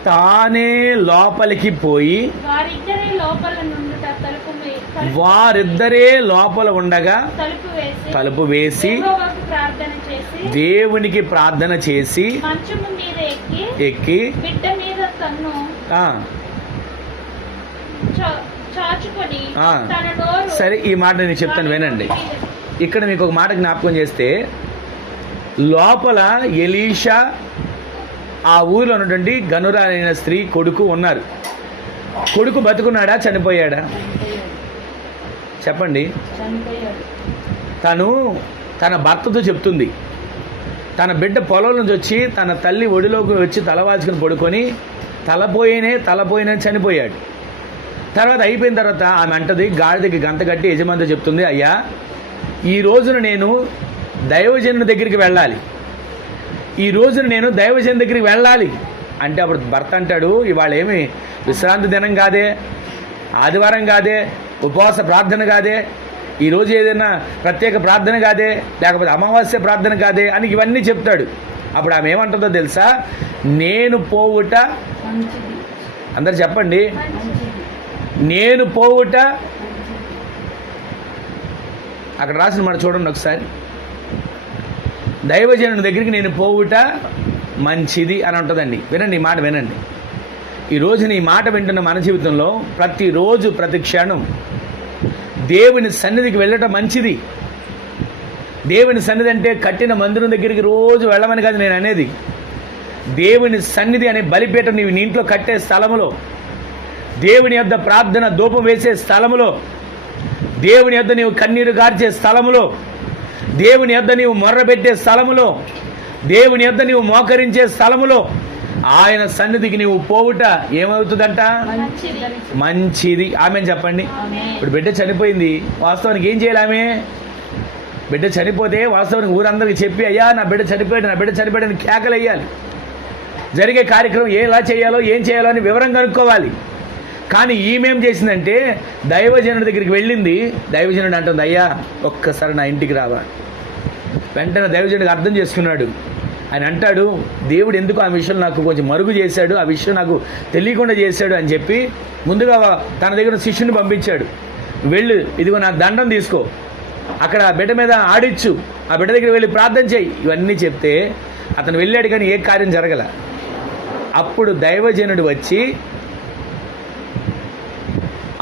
తానే లోపలికి పోయి వారిద్దరే లోపల ఉండగా తలుపు వేసి దేవునికి ప్రార్థన చేసి ఎక్కి సరే, ఈ మాట నేను చెప్తాను వినండి. ఇక్కడ మీకు ఒక మాట జ్ఞాపకం చేస్తే, లోపల ఎలీషా ఆ ఊరిలో ఉన్నటువంటి గనురాలైన స్త్రీ కొడుకు ఉన్నారు. కొడుకు బతుకున్నాడా చనిపోయాడా చెప్పండి. తను తన భర్తతో చెప్తుంది, తన బిడ్డ పొలం నుంచి వచ్చి తన తల్లి ఒడిలోకి వచ్చి తలవాల్చుకుని పడుకొని తలపోయినే చనిపోయాడు. తర్వాత అయిపోయిన తర్వాత ఆమె అంటది, గాడిదకి గంత కట్టి యజమానితో చెప్తుంది, అయ్యా ఈ రోజున నేను దైవజనుని దగ్గరికి వెళ్ళాలి, ఈ రోజున నేను దైవజను దగ్గరికి వెళ్ళాలి అంటే అప్పుడు భర్త అంటాడు, ఇవాళ ఏమి విశ్రాంతి దినం కాదే, ఆదివారం కాదే, ఉపవాస ప్రార్థన కాదే, ఈరోజు ఏదైనా ప్రత్యేక ప్రార్థన కాదే, లేకపోతే అమావాస్య ప్రార్థన కాదే అని ఇవన్నీ చెప్తాడు. అప్పుడు ఆమె ఏమంటుందో తెలుసా, నేను పోవుట, అందరు చెప్పండి, నేను పోవుట, అక్కడ రాసిన మాట చూడండి ఒకసారి, దైవజనుని దగ్గరికి నేను పోవుట మంచిది అని ఉంటుందండి. వినండి, ఈ మాట వినండి. ఈరోజు ఈ మాట వింటున్న మన జీవితంలో ప్రతిరోజు ప్రతి క్షణం దేవుని సన్నిధికి వెళ్ళటం మంచిది. దేవుని సన్నిధి అంటే కట్టిన మందిరం దగ్గరికి రోజు వెళ్ళమని కాదు నేను అనేది. దేవుని సన్నిధి అనే బలిపీఠం నీవు నీ ఇంట్లో కట్టే స్థలములో, దేవుని యొద్ద ప్రార్థన ధూపం వేసే స్థలములో, దేవుని యొద్ద నీవు కన్నీరు గార్చే స్థలములో, దేవుని యొద్ద నీవు మొర్రబెట్టే స్థలములో, దేవుని యొద్ద నీవు మోకరించే స్థలములో ఆయన సన్నిధికి నీవు పోవుట ఏమవుతుందంట, మంచిది. ఆమెను చెప్పండి. ఇప్పుడు బిడ్డ చనిపోయింది, వాస్తవానికి ఏం చేయాలి? ఆమె బిడ్డ చనిపోతే వాస్తవానికి ఊరందరికీ చెప్పి, అయ్యా నా బిడ్డ చనిపోయాడని కేకలు వేయాలి. జరిగే కార్యక్రమం ఎలా చేయాలో ఏం చేయాలో అని వివరంగా కనుక్కోవాలి. కానీ ఈమెం చేసిందంటే దైవజనుడి దగ్గరికి వెళ్ళింది. దైవజనుడు అంటుంది, అయ్యా ఒక్కసారి నా ఇంటికి రావా. వెంటనే దైవజనుడికి అర్థం చేసుకున్నాడు. ఆయన అంటాడు, దేవుడు ఎందుకు ఆ విషయం నాకు కొంచెం మరుగు చేశాడు, ఆ విషయం నాకు తెలియకుండా చేశాడు అని చెప్పి ముందుగా తన దగ్గర శిష్యుని పంపించాడు. వెళ్ళు, ఇదిగో నా దండం తీసుకో, అక్కడ బిడ్డ మీద ఆడిచ్చు, ఆ బిడ్డ దగ్గర వెళ్ళి ప్రార్థన చేయి, ఇవన్నీ చెప్తే అతను వెళ్ళాడు, కానీ ఏ కార్యం జరగల. అప్పుడు దైవజనుడు వచ్చి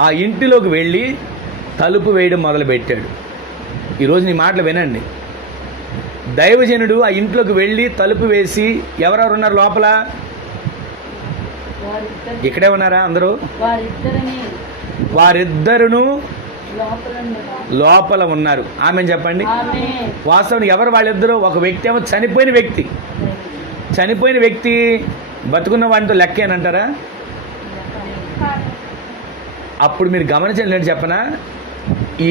ఆ ఇంటిలోకి వెళ్ళి తలుపు వేయడం మొదలుపెట్టాడు. ఈరోజు నీ మాటలు వినండి. దైవజనుడు ఆ ఇంట్లోకి వెళ్ళి తలుపు వేసి, ఎవరెవరు ఉన్నారు లోపల? ఇక్కడే ఉన్నారా అందరూ? వారిద్దరును లోపల ఉన్నారు. ఆమె చెప్పండి. వాస్తవం ఎవరు వాళ్ళిద్దరూ? ఒక వ్యక్తి ఏమో చనిపోయిన వ్యక్తి బతుకున్న వాడితో లెక్క అని అంటారా? అప్పుడు మీరు గమనించండి, చెప్పనా, ఈ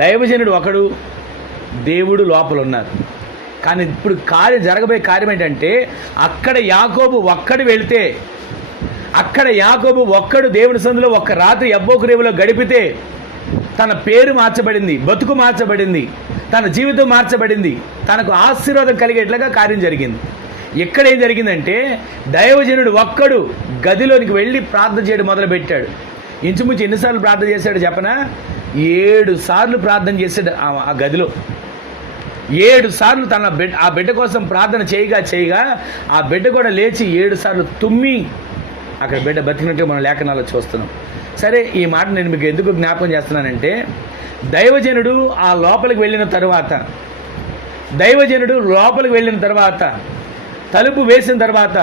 దైవజనుడు ఒకడు, దేవుడు లోపల ఉన్నారు. కానీ ఇప్పుడు జరగబోయే కార్యం ఏంటంటే, అక్కడ యాకోబు ఒక్కడు దేవుని సందులో ఒక్క రాత్రి యబ్బోకు రేవులో గడిపితే తన పేరు మార్చబడింది, బతుకు మార్చబడింది, తన జీవితం మార్చబడింది, తనకు ఆశీర్వాదం కలిగేట్లుగా కార్యం జరిగింది. ఎక్కడ ఏం జరిగిందంటే, దైవజనుడు ఒక్కడు గదిలోనికి వెళ్ళి ప్రార్థన చేయడం మొదలుపెట్టాడు. ఇంచుమించు ఎన్నిసార్లు ప్రార్థన చేశాడు చెప్పనా? 7 సార్లు ప్రార్థన చేశాడు ఆ గదిలో. 7 సార్లు ఆ బిడ్డ కోసం ప్రార్థన చేయగా ఆ బిడ్డ కూడా లేచి 7 సార్లు తుమ్మి అక్కడ బిడ్డ బతికినట్టు మనం లేఖనాల్లో చూస్తున్నాం. సరే, ఈ మాట నేను మీకు ఎందుకు జ్ఞాపకం చేస్తున్నానంటే, దైవజనుడు లోపలికి వెళ్ళిన తర్వాత తలుపు వేసిన తర్వాత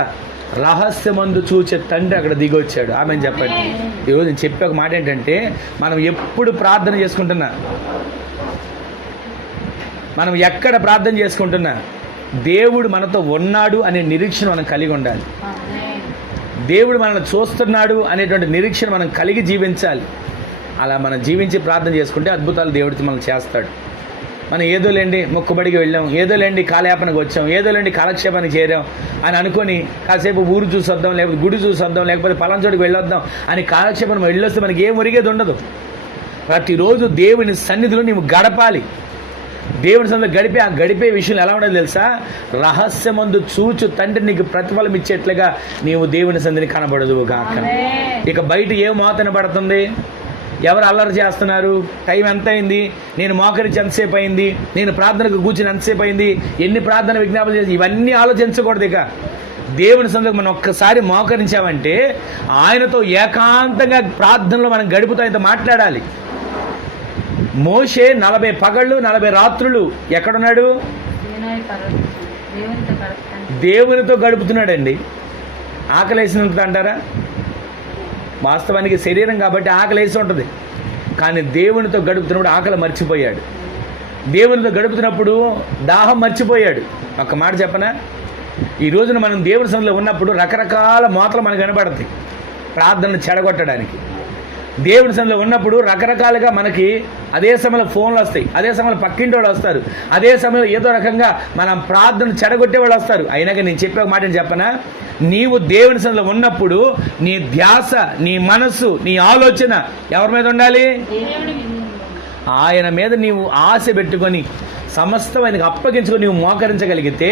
రహస్యమందు చూచే తండ్రి అక్కడ దిగొచ్చాడు. ఆమె చెప్పండి. ఈరోజు నేను చెప్పే ఒక మాట ఏంటంటే, మనం ఎప్పుడు ప్రార్థన చేసుకుంటున్నా, మనం ఎక్కడ ప్రార్థన చేసుకుంటున్నా దేవుడు మనతో ఉన్నాడు అనే నిరీక్షణ మనం కలిగి ఉండాలి. దేవుడు మనల్ని చూస్తున్నాడు అనేటువంటి నిరీక్షణ మనం కలిగి జీవించాలి. అలా మనం జీవించి ప్రార్థన చేసుకుంటే అద్భుతాలు దేవుడితో మనం చేస్తాడు. మనం ఏదోలేండి మొక్కుబడికి వెళ్ళాం, ఏదోలేండి కాలయాపనకు వచ్చాం, ఏదోలేండి కాలక్షేపానికి చేరాం అని అనుకొని కాసేపు ఊరు చూసి వద్దాం, లేకపోతే గుడి చూసి వద్దాం, లేకపోతే పలానా చోటుకి వెళ్ళొద్దాం అని కాలక్షేపం వెళ్ళొస్తే మనకి ఏం ఒరిగేది ఉండదు. ప్రతిరోజు దేవుని సన్నిధిలో నీవు గడపాలి. దేవుని సన్నిధిలో గడిపే విషయం ఎలా ఉండదు తెలుసా? రహస్యమందు చూచు తండ్రి నీకు ప్రతిఫలం ఇచ్చేట్లుగా నీవు దేవుని సన్నిధిని కనబడదు గాక. ఇక బయట ఏం మోతన పడుతుంది? ఎవరు అల్లరి చేస్తున్నారు? టైం ఎంత అయింది? నేను మోకరించి ఎంతసేపు అయింది? నేను ప్రార్థనకు కూర్చుని ఎంతసేపు అయింది? ఎన్ని ప్రార్థన విజ్ఞాపన చేసి? ఇవన్నీ ఆలోచించకూడదు. ఇక దేవుని సన్నిధిలో మనం ఒక్కసారి మోకరించామంటే ఆయనతో ఏకాంతంగా ప్రార్థనలో మనం గడుపుతూ ఆయనతో మాట్లాడాలి. మోషే 40 పగళ్ళు 40 రాత్రులు ఎక్కడున్నాడు? దేవునితో గడుపుతున్నాడండి. ఆకలేసినంత అంటారా? వాస్తవానికి శరీరం కాబట్టి ఆకలేసి ఉంటుంది, కానీ దేవునితో గడుపుతున్నప్పుడు ఆకలి మర్చిపోయాడు. దేవునితో గడుపుతున్నప్పుడు దాహం మర్చిపోయాడు. ఒక్క మాట చెప్పనా? ఈ రోజున మనం దేవుని సన్నిధిలో ఉన్నప్పుడు రకరకాల మోతలు మనకు కనబడతాయి ప్రార్థనను చెడగొట్టడానికి. దేవుని సన్నిధిలో ఉన్నప్పుడు రకరకాలుగా మనకి అదే సమయంలో ఫోన్లు వస్తాయి, అదే సమయంలో పక్కింటి వాళ్ళు వస్తారు, అదే సమయంలో ఏదో రకంగా మనం ప్రార్థన చెడగొట్టే వాళ్ళు వస్తారు. అయినాక నేను చెప్పే ఒక మాట చెప్పనా? నీవు దేవుని సన్నిధిలో ఉన్నప్పుడు నీ ధ్యాస, నీ మనస్సు, నీ ఆలోచన ఎవరి మీద ఉండాలి? ఆయన మీద నీవు ఆశ పెట్టుకొని సమస్తం ఆయనకు అప్పగించుకొని నీవు మోకరించగలిగితే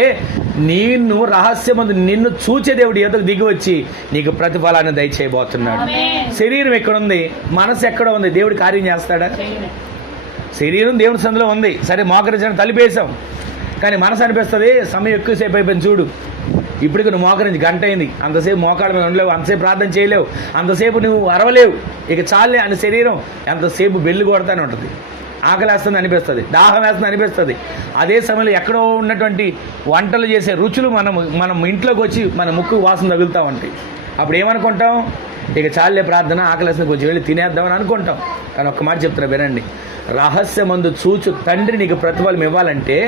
నిన్ను రహస్యమందు నిన్ను చూచే దేవుడు ఎదుగు దిగి వచ్చి నీకు ప్రతిఫలాన్ని దయచేయబోతున్నాడు. శరీరం ఎక్కడుంది? మనసు ఎక్కడ ఉంది? దేవుడు కార్యం చేస్తాడా? శరీరం దేవుని సన్నిధిలో ఉంది, సరే మోకరించడం తలిపేశాం, కానీ మనసు అనిపిస్తుంది సమయం ఎక్కువసేపు అయిపోయింది చూడు, ఇప్పటికి నువ్వు మోకరించి గంట అయింది, అంతసేపు మోకాళ్ళ మీద ఉండలేవు, అంతసేపు ప్రార్థన చేయలేవు, అంతసేపు నువ్వు అరవలేవు, ఇక చాలే అని శరీరం ఎంతసేపు బెల్లు కొడతానే ఉంటుంది. ఆకలేస్తుంది అనిపిస్తుంది, దాహం వేస్తుంది అనిపిస్తుంది. అదే సమయంలో ఎక్కడో ఉన్నటువంటి వంటలు చేసే రుచులు మనం ఇంట్లోకి వచ్చి మన ముక్కు వాసన తగులుతూ ఉంటాయి. అప్పుడు ఏమనుకుంటాం? ఇక చాలే ప్రార్థన, ఆకలేస్తుంది, కొంచెం వెళ్ళి తినేద్దామని అనుకుంటాం. కానీ ఒక్క మాట చెప్తున్నా వినండి, రహస్యమందు చూచు తండ్రి నీకు ప్రతిఫలం ఇవ్వాలంటే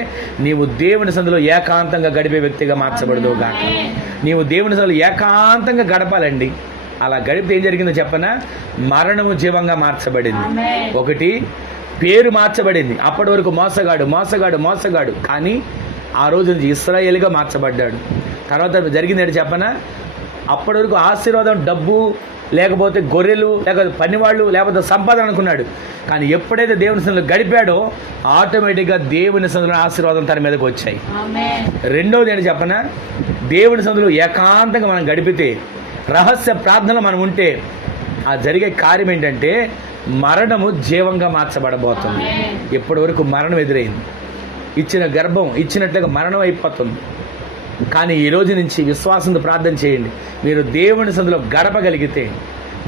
నీవు దేవుని సన్నిధిలో ఏకాంతంగా గడిపే వ్యక్తిగా మార్చబడదు గాక. నీవు దేవుని సన్నిధిలో ఏకాంతంగా గడపాలండి. అలా గడిపితే ఏం జరిగిందో చెప్పనా? మరణము జీవంగా మార్చబడింది. ఒకటి, పేరు మార్చబడింది. అప్పటి వరకు మోసగాడు, కానీ ఆ రోజు నుంచి ఇశ్రాయేలుగా మార్చబడ్డాడు. తర్వాత జరిగింది ఏంటి చెప్పనా? అప్పటి వరకు ఆశీర్వాదం డబ్బు, లేకపోతే గొర్రెలు, లేకపోతే పనివాళ్ళు, లేకపోతే సంపాదన అనుకున్నాడు. కానీ ఎప్పుడైతే దేవుని సన్నిధిలో గడిపాడో ఆటోమేటిక్గా దేవుని సన్నిధిలో ఆశీర్వాదం తన మీదకి వచ్చాయి. రెండవది ఏంటి చెప్పనా? దేవుని సన్నిధిలో ఏకాంతంగా మనం గడిపితే, రహస్య ప్రార్థనలో మనం ఉంటే ఆ జరిగే కార్యం ఏంటంటే మరణము జీవంగా మార్చబడబోతుంది. ఎప్పటి వరకు మరణం ఎదురైంది, ఇచ్చిన గర్భం ఇచ్చినట్లుగా మరణం అయిపోతుంది. కానీ ఈ రోజు నుంచి విశ్వాసంతో ప్రార్థన చేయండి. మీరు దేవుని సన్నిధిలో గడపగలిగితే,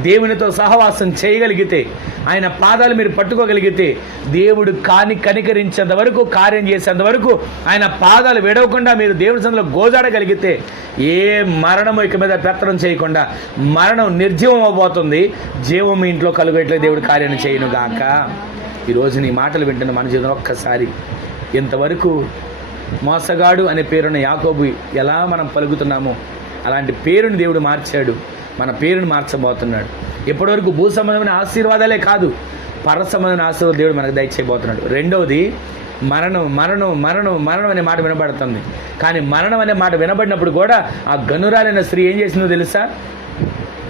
దేవునితో సహవాసం చేయగలిగితే, ఆయన పాదాలు మీరు పట్టుకోగలిగితే, దేవుడు కనికరించేంత వరకు, కార్యం చేసేంత వరకు ఆయన పాదాలు విడవకుండా మీరు దేవుని సన్నిధిలో గోజాడగలిగితే ఏ మరణము ఇక మీద పెత్తనం చేయకుండా మరణం నిర్జీవం అవబోతుంది. జీవం మీ ఇంట్లో కలుగట్లే దేవుడు కార్యాన్ని చేయను గాక. ఈరోజు నీ మాటలు వింటున్న మన జీవితంలో ఒక్కసారి, ఇంతవరకు మోసగాడు అనే పేరున్న యాకోబు ఎలా మనం పలుకుతున్నామో అలాంటి పేరుని దేవుడు మార్చాడు, మన పేరుని మార్చబోతున్నాడు. ఇప్పటివరకు భూ సంబంధమైన ఆశీర్వాదాలే కాదు, పర సంబంధమైన ఆశీర్వాదం దేవుడు మనకు దయచేయబోతున్నాడు. రెండవది, మరణం అనే మాట వినబడుతుంది. కానీ మరణం అనే మాట వినబడినప్పుడు కూడా ఆ గనురాలైన స్త్రీ ఏం చేసిందో తెలుసా?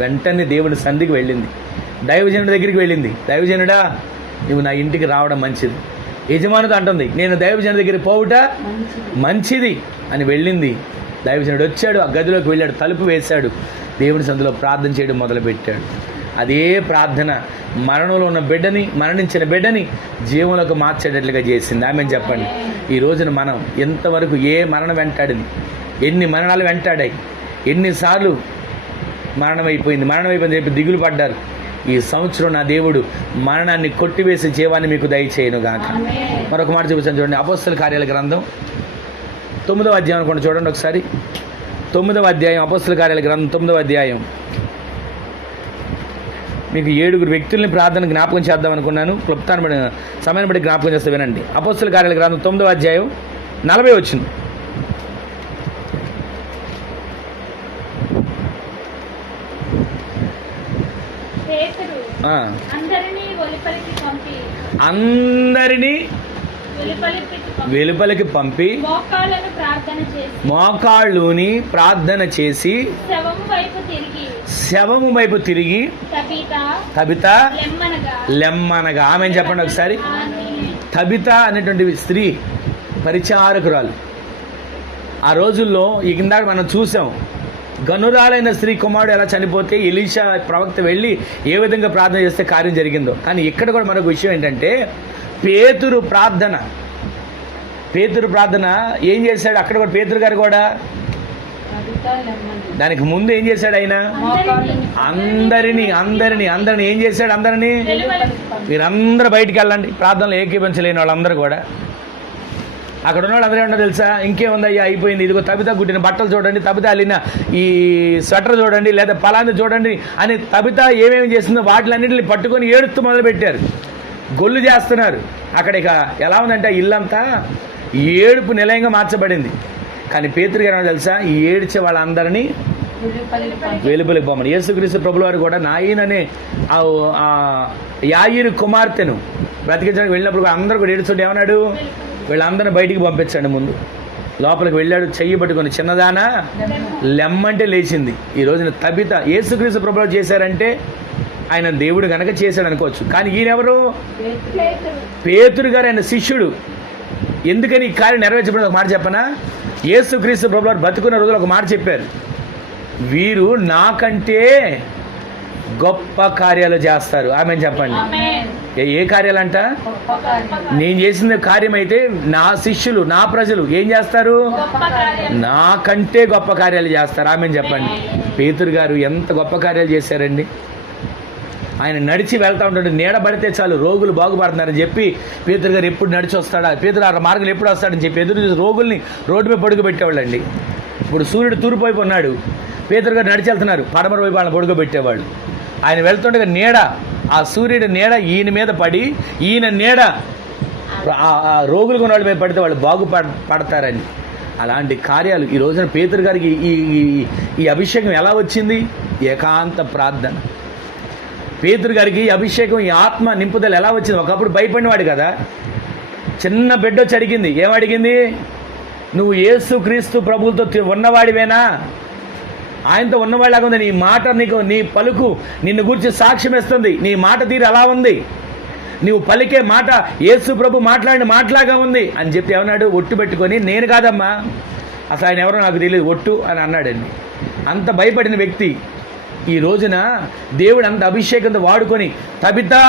వెంటనే దేవుని సన్నిధికి వెళ్ళింది, దైవజనుడి దగ్గరికి వెళ్ళింది. దైవజనుడా, నువ్వు నా ఇంటికి రావడం మంచిది. యజమానితో అంటుంది, నేను దైవజనుడి దగ్గరికి పోవుట మంచిది అని వెళ్ళింది. దైవజనుడు వచ్చాడు, ఆ గదిలోకి వెళ్ళాడు, తలుపు వేశాడు, దేవుని సన్నిధిలో ప్రార్థన చేయడం మొదలుపెట్టాడు. అదే ప్రార్థన మరణంలో ఉన్న బిడ్డని, మరణించిన బిడ్డని జీవంలోకి మార్చేటట్లుగా చేసింది. ఆమె చెప్పండి, ఈ రోజున మనం ఎంతవరకు ఏ మరణం వెంటాడింది, ఎన్ని మరణాలు వెంటాడాయి, ఎన్నిసార్లు మరణం అయిపోయింది చెప్పి దిగులు పడ్డారు. ఈ సంవత్సరం నా దేవుడు మరణాన్ని కొట్టివేసి జీవాన్ని మీకు దయచేయను గాక. మరొక మాట చూపిస్తాను చూడండి, అపోస్తల కార్యాల గ్రంథం 9వ అధ్యాయం అనుకోండి, చూడండి ఒకసారి. 9వ అధ్యాయం, అపోస్తల కార్యాల గ్రంథం 9వ అధ్యాయం. మీకు 7 వ్యక్తుల్ని ప్రార్థన జ్ఞాపకం చేద్దాం అనుకున్నాను, క్లుప్తాన్ని బట్టి సమయాన్ని బట్టి జ్ఞాపకం చేస్తే వినండి. అపోస్తల కార్యాల గ్రంథం 9వ అధ్యాయం 40 వచ్చింది. అందరినీ వెలుపలికి పంపి మోకాళ్ళుని ప్రార్థన చేసి శవము వైపు తిరిగి తబిత లెమ్మనగా. ఆమె చెప్పండి ఒకసారి. తబిత అనేటువంటి స్త్రీ పరిచారకురాలు. ఆ రోజుల్లో ఇందాక మనం చూసాం, గనురాలైన స్త్రీ కుమారుడు ఎలా చనిపోతే ఎలీషా ప్రవక్త వెళ్ళి ఏ విధంగా ప్రార్థన చేస్తే కార్యం జరిగిందో. కానీ ఇక్కడ కూడా మరొక విషయం ఏంటంటే, పేతురు ప్రార్థన ఏం చేశాడు అక్కడ కూడా. పేతురు గారు కూడా దానికి ముందు ఏం చేశాడు ఆయన? అందరినీ ఏం చేశాడు? అందరినీ మీరందరూ బయటికి వెళ్ళండి. ప్రార్థనలు ఏకీపించలేని వాళ్ళందరూ కూడా అక్కడ ఉన్న వాళ్ళు అందరూ ఏమన్నా తెలుసా? ఇంకేముందయ్యా, అయిపోయింది, ఇదిగో తబిత గుట్టిన బట్టలు చూడండి, తబిత అల్లిన ఈ స్వెటర్ చూడండి, లేదా పలాంది చూడండి అని తబిత ఏమేమి చేస్తుందో వాటిలన్నింటిని పట్టుకొని ఏడుస్తూ మొదలుపెట్టారు, గొల్లు చేస్తున్నారు. అక్కడ ఇక ఎలా ఉందంటే ఇల్లంతా ఏడుపు నిలయంగా మార్చబడింది. కానీ పేతురు గారు ఏమన్నా తెలుసా? ఈ ఏడ్చే వాళ్ళందరినీ వెలుపలికి పోమని. యేసుక్రీస్తు ప్రభుల వారు కూడా నాయననే ఆ యాయిరు కుమార్తెను బ్రతికించడానికి వెళ్ళినప్పుడు అందరూ కూడా ఏడుస్తుంటే ఏమన్నాడు? వీళ్ళందరినీ బయటికి పంపించండి. ముందు లోపలికి వెళ్ళాడు, చెయ్యి పట్టుకొని, చిన్నదానా లెమ్మంటే లేచింది. ఈ రోజున తబిత యేసుక్రీస్తు ప్రభువు చేశారంటే ఆయన దేవుడు కనుక చేశాడు అనుకోవచ్చు. కానీ ఈయనెవరు? పేతురు గారు, ఆయన శిష్యుడు. ఎందుకని ఈ కార్యం నెరవేర్చబడింది ఒక మాట చెప్పనా? యేసుక్రీస్తు ప్రభువు వారు బతుకున్న రోజులు ఒక మాట చెప్పారు, వీరు నాకంటే గొప్ప కార్యాలు చేస్తారు. ఆమె చెప్పండి. ఏ కార్యాలంట? నేను చేసిన కార్యం అయితే నా శిష్యులు, నా ప్రజలు ఏం చేస్తారు? నాకంటే గొప్ప కార్యాలు చేస్తారు. ఆమె చెప్పండి. పేతురు గారు ఎంత గొప్ప కార్యాలు చేశారండి. ఆయన నడిచి వెళ్తూ ఉంటాడు, నీడ పడితే చాలు రోగులు బాగుపడుతున్నారని చెప్పి పేతురు గారు ఎప్పుడు నడిచి వస్తాడా, పేతురు ఆ మార్గంలో ఎప్పుడు వస్తాడని చెప్పి ఎదురు చూసి రోగుల్ని రోడ్డు మీద పడుకోబెట్టేవాళ్ళండి. ఇప్పుడు సూర్యుడు తూర్పు వైపు ఉన్నాడు, పేతురు గారు నడిచి వెళ్తున్నారు, పడమర వైపు వాళ్ళని పడుకోబెట్టేవాళ్ళు. ఆయన వెళ్తుండగా నీడ, ఆ సూర్యుడి నీడ ఈయన మీద పడి, ఈయన నీడ ఆ రోగులు కొన్న వాళ్ళ మీద పడితే వాళ్ళు బాగుపడతారని. అలాంటి కార్యాలు ఈ రోజున పేతురు గారికి ఈ అభిషేకం ఎలా వచ్చింది? ఏకాంత ప్రార్థన. పేతురు గారికి ఈ అభిషేకం, ఈ ఆత్మ నింపుదల ఎలా వచ్చింది? ఒకప్పుడు భయపడినవాడు కదా. చిన్న బిడ్డ వచ్చి అడిగింది, ఏమడిగింది? నువ్వు యేసుక్రీస్తు ప్రభువులతో ఉన్నవాడివేనా? ఆయనతో ఉన్నవాళ్ళగా ఉంది, నీ మాట, నీకు నీ పలుకు నిన్ను గురించి సాక్ష్యం ఇస్తుంది, నీ మాట తీరు అలా ఉంది, నువ్వు పలికే మాట యేసు ప్రభు మాట్లాడిన మాటలాగా ఉంది అని చెప్పి ఏమన్నాడు? ఒట్టు పెట్టుకొని, నేను కాదమ్మా, అసలు ఆయన ఎవరో నాకు తెలియదు, ఒట్టు అని అన్నాడండి. అంత భయపడిన వ్యక్తి ఈ రోజున దేవుడు అంత అభిషేకంతో వాడుకొని తబితా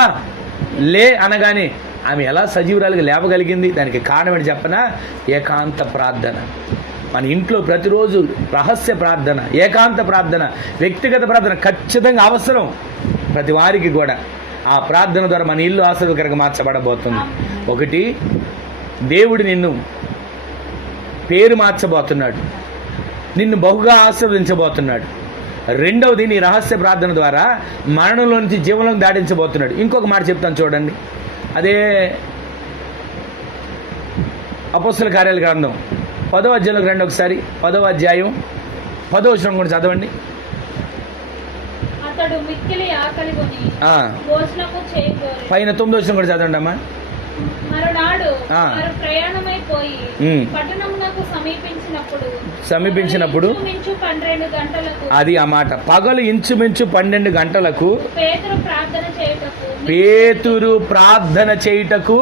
లే అనగానే ఆమె ఎలా సజీవురాలుగా లేవగలిగింది? దానికి కారణం ఏంటి చెప్పనా? ఏకాంత ప్రార్థన. మన ఇంట్లో ప్రతిరోజు రహస్య ప్రార్థన, ఏకాంత ప్రార్థన, వ్యక్తిగత ప్రార్థన ఖచ్చితంగా అవసరం ప్రతి వారికి కూడా. ఆ ప్రార్థన ద్వారా మన ఇల్లు ఆశీర్వాదకరంగా మార్చబడబోతుంది. ఒకటి, దేవుడు నిన్ను పేరు మార్చబోతున్నాడు, నిన్ను బహుగా ఆశీర్వదించబోతున్నాడు. రెండవది, నీ రహస్య ప్రార్థన ద్వారా మరణంలో నుంచి జీవంలోకి దాటించబోతున్నాడు. ఇంకొక మాట చెప్తాను చూడండి, అదే అపోస్తల కార్యాల గ్రంథం 10వ అధ్యాయంలోకి రండి ఒకసారి. 10వ అధ్యాయం 10వ వచనం కూడా చదవండి. పైన 9వ వచనం కూడా చదవండి అమ్మా. సమీపించినప్పుడు అది ఆ మాట, పగలు ఇంచుమించు 12 గంటలకు పేతురు ప్రార్థన చేయుటకు.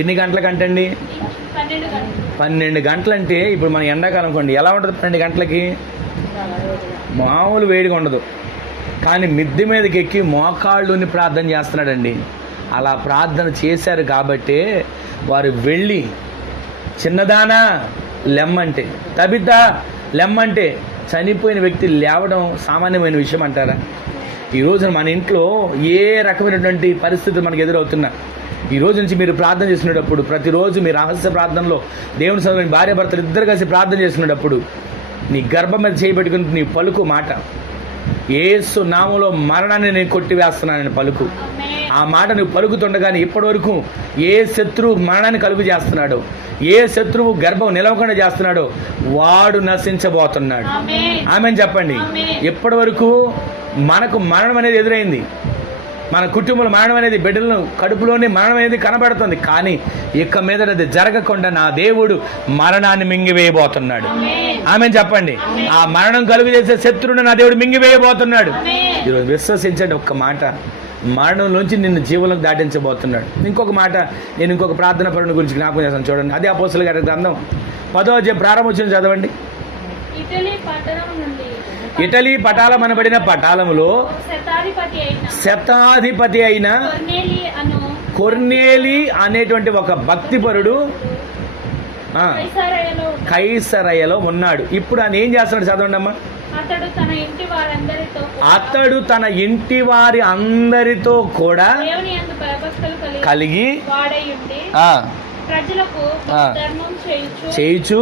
ఎన్ని గంటలకంటండి? 12 గంటలంటే ఇప్పుడు మన ఎండాకాలం అనుకోండి, ఎలా ఉంటుంది 12 గంటలకి? మామూలు వేడిగా ఉండదు. కానీ మిద్దె మీదకి ఎక్కి మోకాళ్ళుని ప్రార్థన చేస్తున్నాడండి. అలా ప్రార్థన చేశారు కాబట్టే వారు వెళ్ళి, చిన్నదానా లెమ్మంటే, తబిత లెమ్మంటే, చనిపోయిన వ్యక్తి లేవడం సామాన్యమైన విషయం అంటారా? ఈ రోజున మన ఇంట్లో ఏ రకమైనటువంటి పరిస్థితులు మనకు ఎదురవుతున్నా, ఈ రోజు నుంచి మీరు ప్రార్థన చేసినప్పుడు, ప్రతిరోజు మీ రహస్య ప్రార్థనలో దేవుని సన్నిధిలో భార్య భర్తలు ఇద్దరు కలిసి ప్రార్థన చేసినప్పుడు, నీ గర్భం మీద చేయబెట్టుకుని నీ పలుకు మాట, యేసు నామములో మరణాన్ని నేను కొట్టివేస్తున్నానని పలుకు. ఆ మాట నువ్వు పలుకుతుండగానే ఇప్పటి వరకు ఏ శత్రువు మరణాన్ని కలుగు చేస్తున్నాడో, ఏ శత్రువు గర్భం నిలవకుండా చేస్తున్నాడో వాడు నశించబోతున్నాడు. ఆమెను చెప్పండి. ఇప్పటి వరకు మనకు మరణం అనేది ఎదురైంది, మన కుటుంబంలో మరణం అనేది, బిడ్డలను కడుపులోని మరణం అనేది కనబడుతుంది. కానీ ఇక మీద అది జరగకుండా నా దేవుడు మరణాన్ని మింగివేయబోతున్నాడు. ఆమె చెప్పండి. ఆ మరణం కలుగు చేసే శత్రువుని నా దేవుడు మింగివేయబోతున్నాడు. ఈరోజు విశ్వసించండి ఒక్క మాట, మరణంలోంచి నిన్ను జీవులకు దాటించబోతున్నాడు. ఇంకొక మాట, నేను ఇంకొక ప్రార్థన పరుని గురించి జ్ఞాపకం చేస్తాను. చూడండి, అదే అపోస్తలుల గారి గ్రంథం 10వ అధ్యాయం ప్రారంభోచనం చదవండి. ఇటలీ పటాలం అనబడిన పటాలములో శతాధిపతి అయిన కొర్నేలి అనేటువంటి ఒక భక్తిపరుడు కైసరయలో ఉన్నాడు. ఇప్పుడు ఆయన ఏం చేస్తున్నాడు చదవండి అమ్మా. అతడు తన ఇంటి వారి అందరితో కూడా కలిగి చేయుచు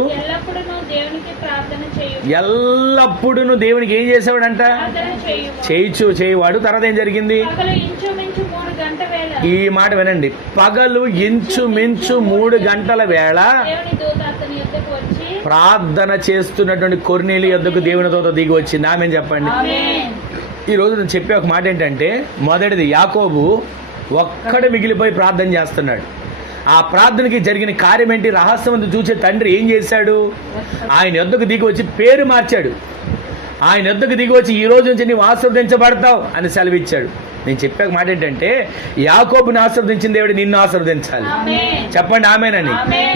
ఎల్లప్పుడూ దేవునికి ఏం చేసేవాడంట? చేయువాడు. తర్వాత ఏం జరిగింది? ఈ మాట వినండి. పగలు ఇంచుమించు 3 గంటల వేళ ప్రార్థన చేస్తున్నటువంటి కొర్నేలి యొద్దకు దేవుని దూత దిగి వచ్చింది. ఆమె చెప్పండి. ఈరోజు నేను చెప్పే ఒక మాట ఏంటంటే, మొదటిది యాకోబు ఒక్కడే మిగిలిపోయి ప్రార్థన చేస్తున్నాడు. ఆ ప్రార్థనకి జరిగిన కార్యం ఏంటి? రహస్యమందు చూసే తండ్రి ఏం చేశాడు? ఆయన యొద్దకు దిగి వచ్చి పేరు మార్చాడు. ఆయన యొద్దకు దిగి వచ్చి ఈ రోజు నుంచి నీవు ఆశీర్వదించబడతావు అని సెలవిచ్చాడు. నేను చెప్పే మాట ఏంటంటే, యాకోబుని ఆశీర్వదించిన దేవుడు నిన్ను ఆశీర్వదించాలి. చెప్పండి ఆమేనని.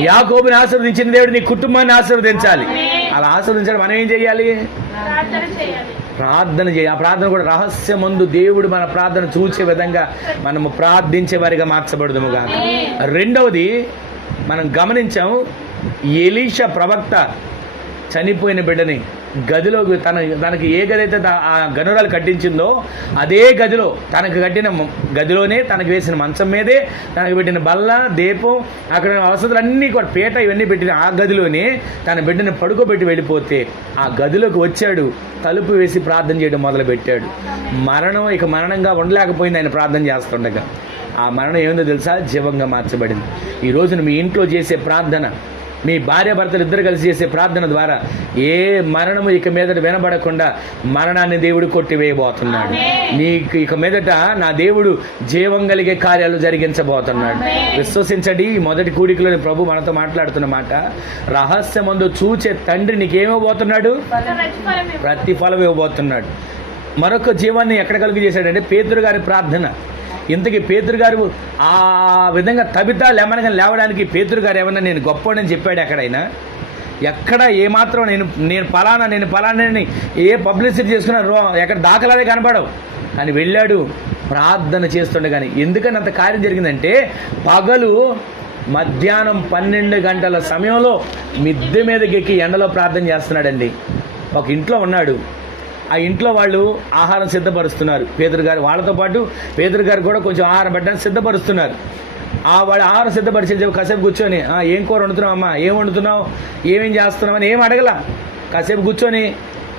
యాకోబుని ఆశీర్వదించిన దేవుడు నీ కుటుంబాన్ని ఆశీర్వదించాలి. అలా ఆశీర్వదించాలి. మనం ఏం చేయాలి? ప్రార్థన చేయాలి. ఆ ప్రార్థన కూడా రహస్యమందు దేవుడు మన ప్రార్థన చూసే విధంగా మనము ప్రార్థించే వారిగా మార్చబడదుము కాక. రెండవది మనం గమనించాము, ఎలీషా ప్రవక్త చనిపోయిన బిడ్డని గదిలో తనకి ఏ గది అయితే ఆ గనురాలు కట్టించిందో అదే గదిలో, తనకు కట్టిన గదిలోనే, తనకు వేసిన మంచం మీదే, తనకు పెట్టిన బల్ల, దీపం, అక్కడ వసతులన్నీ కూడా, పీట ఇవన్నీ పెట్టిన ఆ గదిలోనే తన బిడ్డను పడుకోబెట్టి వెళ్ళిపోతే ఆ గదిలోకి వచ్చాడు, తలుపు వేసి ప్రార్థన చేయడం మొదలుపెట్టాడు. మరణం ఇక మరణంగా ఉండలేకపోయింది ఆయన ప్రార్థన చేస్తుండగా. ఆ మరణం ఏముందో తెలుసా? జీవంగా మార్చబడింది. ఈ రోజున మీ ఇంట్లో చేసే ప్రార్థన, మీ భార్య భర్తలు ఇద్దరు కలిసి చేసే ప్రార్థన ద్వారా ఏ మరణము ఇక మీదట వినబడకుండా మరణాన్ని దేవుడు కొట్టివేయబోతున్నాడు. నీకు ఇక మీదట నా దేవుడు జీవం కలిగే కార్యాలు జరిగించబోతున్నాడు. విశ్వసించండి. ఈ మొదటి కూడికలోని ప్రభు మనతో మాట్లాడుతున్న మాట, రహస్యమందు చూచే తండ్రి నీకేమవబోతున్నాడు? ప్రతిఫలం ఇవ్వబోతున్నాడు. మరొక జీవాన్ని ఎక్కడ కలుగు చేశాడంటే పేతురు గారి ప్రార్థన. ఇంతకీ పేతురు గారు ఆ విధంగా తబితా లేమనగా లేవడానికి పేతురు గారు ఏమన్నా నేను గొప్పవాడని చెప్పాడు ఎక్కడైనా? ఎక్కడ ఏమాత్రం నేను పలానాని ఏ పబ్లిసిటీ చేసుకున్నారో ఎక్కడ దాఖలాలే కనపడవు. కానీ వెళ్ళాడు ప్రార్థన చేస్తుండే. కానీ ఎందుకని అంత కార్యం జరిగిందంటే, పగలు మధ్యాహ్నం 12 గంటల సమయంలో మిద్దె మీదకి ఎక్కి ఎండలో ప్రార్థన చేస్తున్నాడండి. ఒక ఇంట్లో ఉన్నాడు. ఆ ఇంట్లో వాళ్ళు ఆహారం సిద్ధపరుస్తున్నారు. పేతురు గారు వాళ్ళతో పాటు పేతురు గారు కూడా కొంచెం ఆహారం పెట్టడానికి సిద్ధపరుస్తున్నారు. వాళ్ళు ఆహారం సిద్ధపరిచే కాసేపు కూర్చొని, ఏం కూర వండుతున్నావు అమ్మా, ఏం వండుతున్నావు, ఏమేం చేస్తున్నావు అని ఏం అడగల. కాసేపు కూర్చొని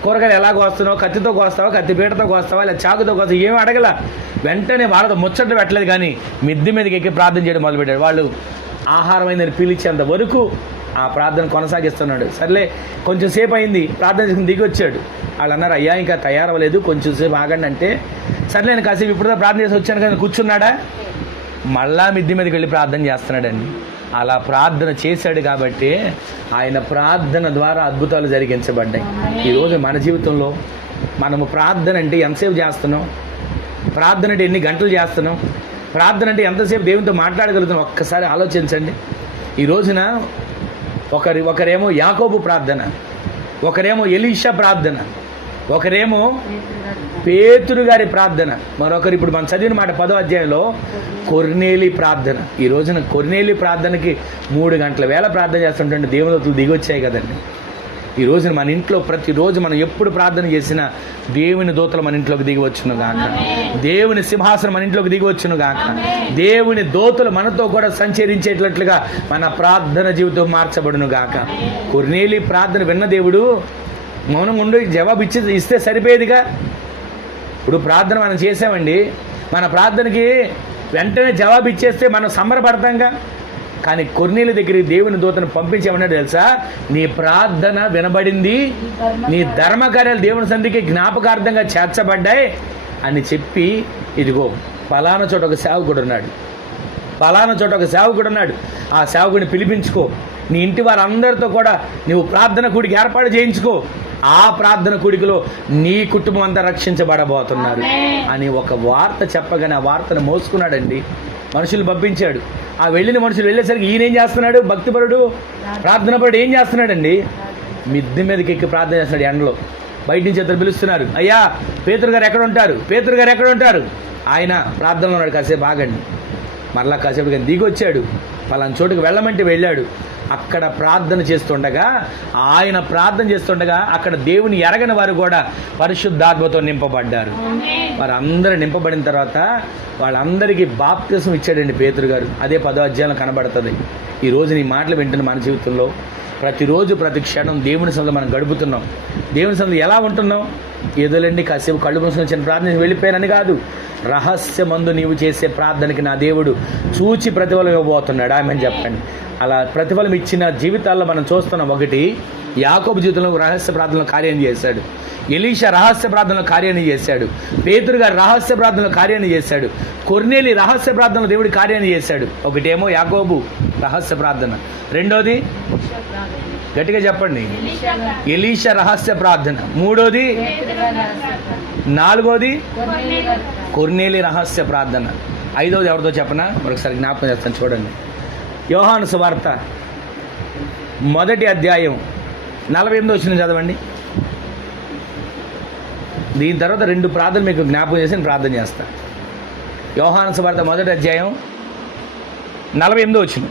కూరగాయలు ఎలా కోస్తున్నావు, కత్తితో కోస్తావా, కత్తి పీటతో కోస్తావా, లేదా చాకుతో కోస్తావా, ఏమీ అడగల. వెంటనే వాళ్ళతో ముచ్చట్లు పెట్టలేదు, కానీ మిద్దె మీదకి ఎక్కి ప్రార్థన చేయడం మొదలుపెట్టాడు. వాళ్ళు ఆహారం అయిందని పిలిచేంత వరకు ఆ ప్రార్థన కొనసాగిస్తున్నాడు. సర్లే కొంచెం సేపు అయింది, ప్రార్థన చేసుకుని దిగి వచ్చాడు. వాళ్ళు అన్నారు, అయ్యా ఇంకా తయారవ్వలేదు, కొంచెం సేపు ఆగండి అంటే, సర్లే నేను కాసేపు ఇప్పుడు ప్రార్థన చేసి వచ్చాను కదా, కూర్చున్నాడా? మళ్ళా మిద్దె మీదకి వెళ్ళి ప్రార్థన చేస్తున్నాడండి. అలా ప్రార్థన చేశాడు కాబట్టి ఆయన ప్రార్థన ద్వారా అద్భుతాలు జరిగించబడ్డాయి. ఈరోజు మన జీవితంలో మనము ప్రార్థన అంటే ఎంతసేపు చేస్తున్నాం? ప్రార్థన అంటే ఎన్ని గంటలు చేస్తున్నాం? ప్రార్థన అంటే ఎంతసేపు దేవునితో మాట్లాడగలుగుతున్నాం? ఒక్కసారి ఆలోచించండి. ఈ రోజున ఒకరేమో యాకోబు ప్రార్థన, ఒకరేమో ఎలీషా ప్రార్థన, ఒకరేమో పేతురు గారి ప్రార్థన, మరొకరు ఇప్పుడు మనం చదివిన మాట 10వ అధ్యాయంలో కొర్నేలి ప్రార్థన. ఈ రోజున కొర్నేలి ప్రార్థనకి 3 గంటల వేళ ప్రార్థన చేస్తుంటే దేవుని దిగి వచ్చాయి కదండి. ఈ రోజున మన ఇంట్లో ప్రతిరోజు మనం ఎప్పుడు ప్రార్థన చేసినా దేవుని దూతలు మన ఇంట్లోకి దిగి వచ్చును గాక, దేవుని సింహాసనం మన ఇంట్లోకి దిగి వచ్చును గాక, దేవుని దూతలు మనతో కూడా సంచరించేటట్లుగా మన ప్రార్థన జీవితం మార్చబడును గాక. కొర్నేలి ప్రార్థన విన్న దేవుడు మౌనం ఉండి జవాబు ఇస్తే సరిపోయేదిగా. ఇప్పుడు ప్రార్థన మనం చేసామండి, మన ప్రార్థనకి వెంటనే జవాబు ఇచ్చేస్తే మనం సంబరపడతాంగా. కానీ కొర్నేలి దగ్గరికి దేవుని దూతను పంపించామన్నాడు తెలుసా? నీ ప్రార్థన వినబడింది, నీ ధర్మకార్యాలు దేవుని సంధికి జ్ఞాపకార్థంగా చేర్చబడ్డాయి అని చెప్పి, ఇదిగో పలానా చోట ఒక సేవకుడు ఉన్నాడు, పలానా చోట ఒక సేవకుడు ఉన్నాడు, ఆ సేవకుడిని పిలిపించుకో, నీ ఇంటి వారందరితో కూడా నువ్వు ప్రార్థన కూడికి ఏర్పాటు చేయించుకో, ఆ ప్రార్థన కూడికలో నీ కుటుంబం అంతా రక్షించబడబోతున్నారు అని ఒక వార్త చెప్పగానే ఆ వార్తను మోసుకున్నాడండి. మనుషులు పంపించాడు. ఆ వెళ్ళిన మనుషులు వెళ్ళేసరికి ఈయన ఏం చేస్తున్నాడు? భక్తిపరుడు, ప్రార్థనపరుడు ఏం చేస్తున్నాడండి? మిద్దె మీదకి ఎక్కి ప్రార్థన చేస్తున్నాడు ఎండలో. బయట నుంచి ఇద్దరు పిలుస్తున్నారు, అయ్యా పేతురు గారు ఎక్కడ ఉంటారు, పేతురు గారు ఎక్కడ ఉంటారు? ఆయన ప్రార్థనలో ఉన్నాడు, కాసేపు ఆగండి. మరలా కాసేపు కానీ దిగి వచ్చాడు, పలానా చోటుకు వెళ్ళమంటే వెళ్ళాడు. అక్కడ ప్రార్థన చేస్తుండగా, ఆయన ప్రార్థన చేస్తుండగా అక్కడ దేవుని ఎరగని వారు కూడా పరిశుద్ధాత్మతో నింపబడ్డారు. వారందరూ నింపబడిన తర్వాత వాళ్ళందరికీ బాప్తిసం ఇచ్చాడండి పేతురు గారు. అదే 10వ అధ్యాయంలో కనబడుతుంది. ఈరోజు నీ మాటలు వింటున్న మన జీవితంలో ప్రతిరోజు ప్రతి క్షణం దేవుని సన్నిధిలో మనం గడుపుతున్నాం. దేవుని సన్నిధిలో ఎలా ఉంటున్నాం? ఏదోలేండి కాసేపు కళ్ళు మూసుకొని చిన్న ప్రార్థన వెళ్ళిపోయానని కాదు, రహస్యమందు నీవు చేసే ప్రార్థనకి నా దేవుడు చూచి ప్రతిఫలం ఇవ్వబోతున్నాడు. ఆమెను చెప్పండి. అలా ప్రతిఫలం ఇచ్చిన జీవితాల్లో మనం చూస్తున్నాం. ఒకటి, యాకోబు జీవితంలో రహస్య ప్రార్థనలో కార్యాన్ని చేశాడు, ఎలీషా రహస్య ప్రార్థనలో కార్యాన్ని చేశాడు, పేతురు గారు రహస్య ప్రార్థనలో కార్యాన్ని చేశాడు, కొర్నేలి రహస్య ప్రార్థనలో దేవుడి కార్యాన్ని చేశాడు. ఒకటేమో యాకోబు రహస్య ప్రార్థన, రెండోది గట్టిగా చెప్పండి ఎలీషా రహస్య ప్రార్థన, మూడోది, నాలుగోది కొర్నేలి రహస్య ప్రార్థన, ఐదోది ఎవరితో చెప్పనా? మరొకసారి జ్ఞాపకం చేస్తాను చూడండి. యోహాను సువార్త 1వ అధ్యాయం 48వ వచనం చదవండి. దీని తర్వాత 2 ప్రార్థనలు మీకు జ్ఞాపకం చేసి నేను ప్రార్థన చేస్తాను. యోహాను సువార్త 1వ అధ్యాయం 48వ వచనం.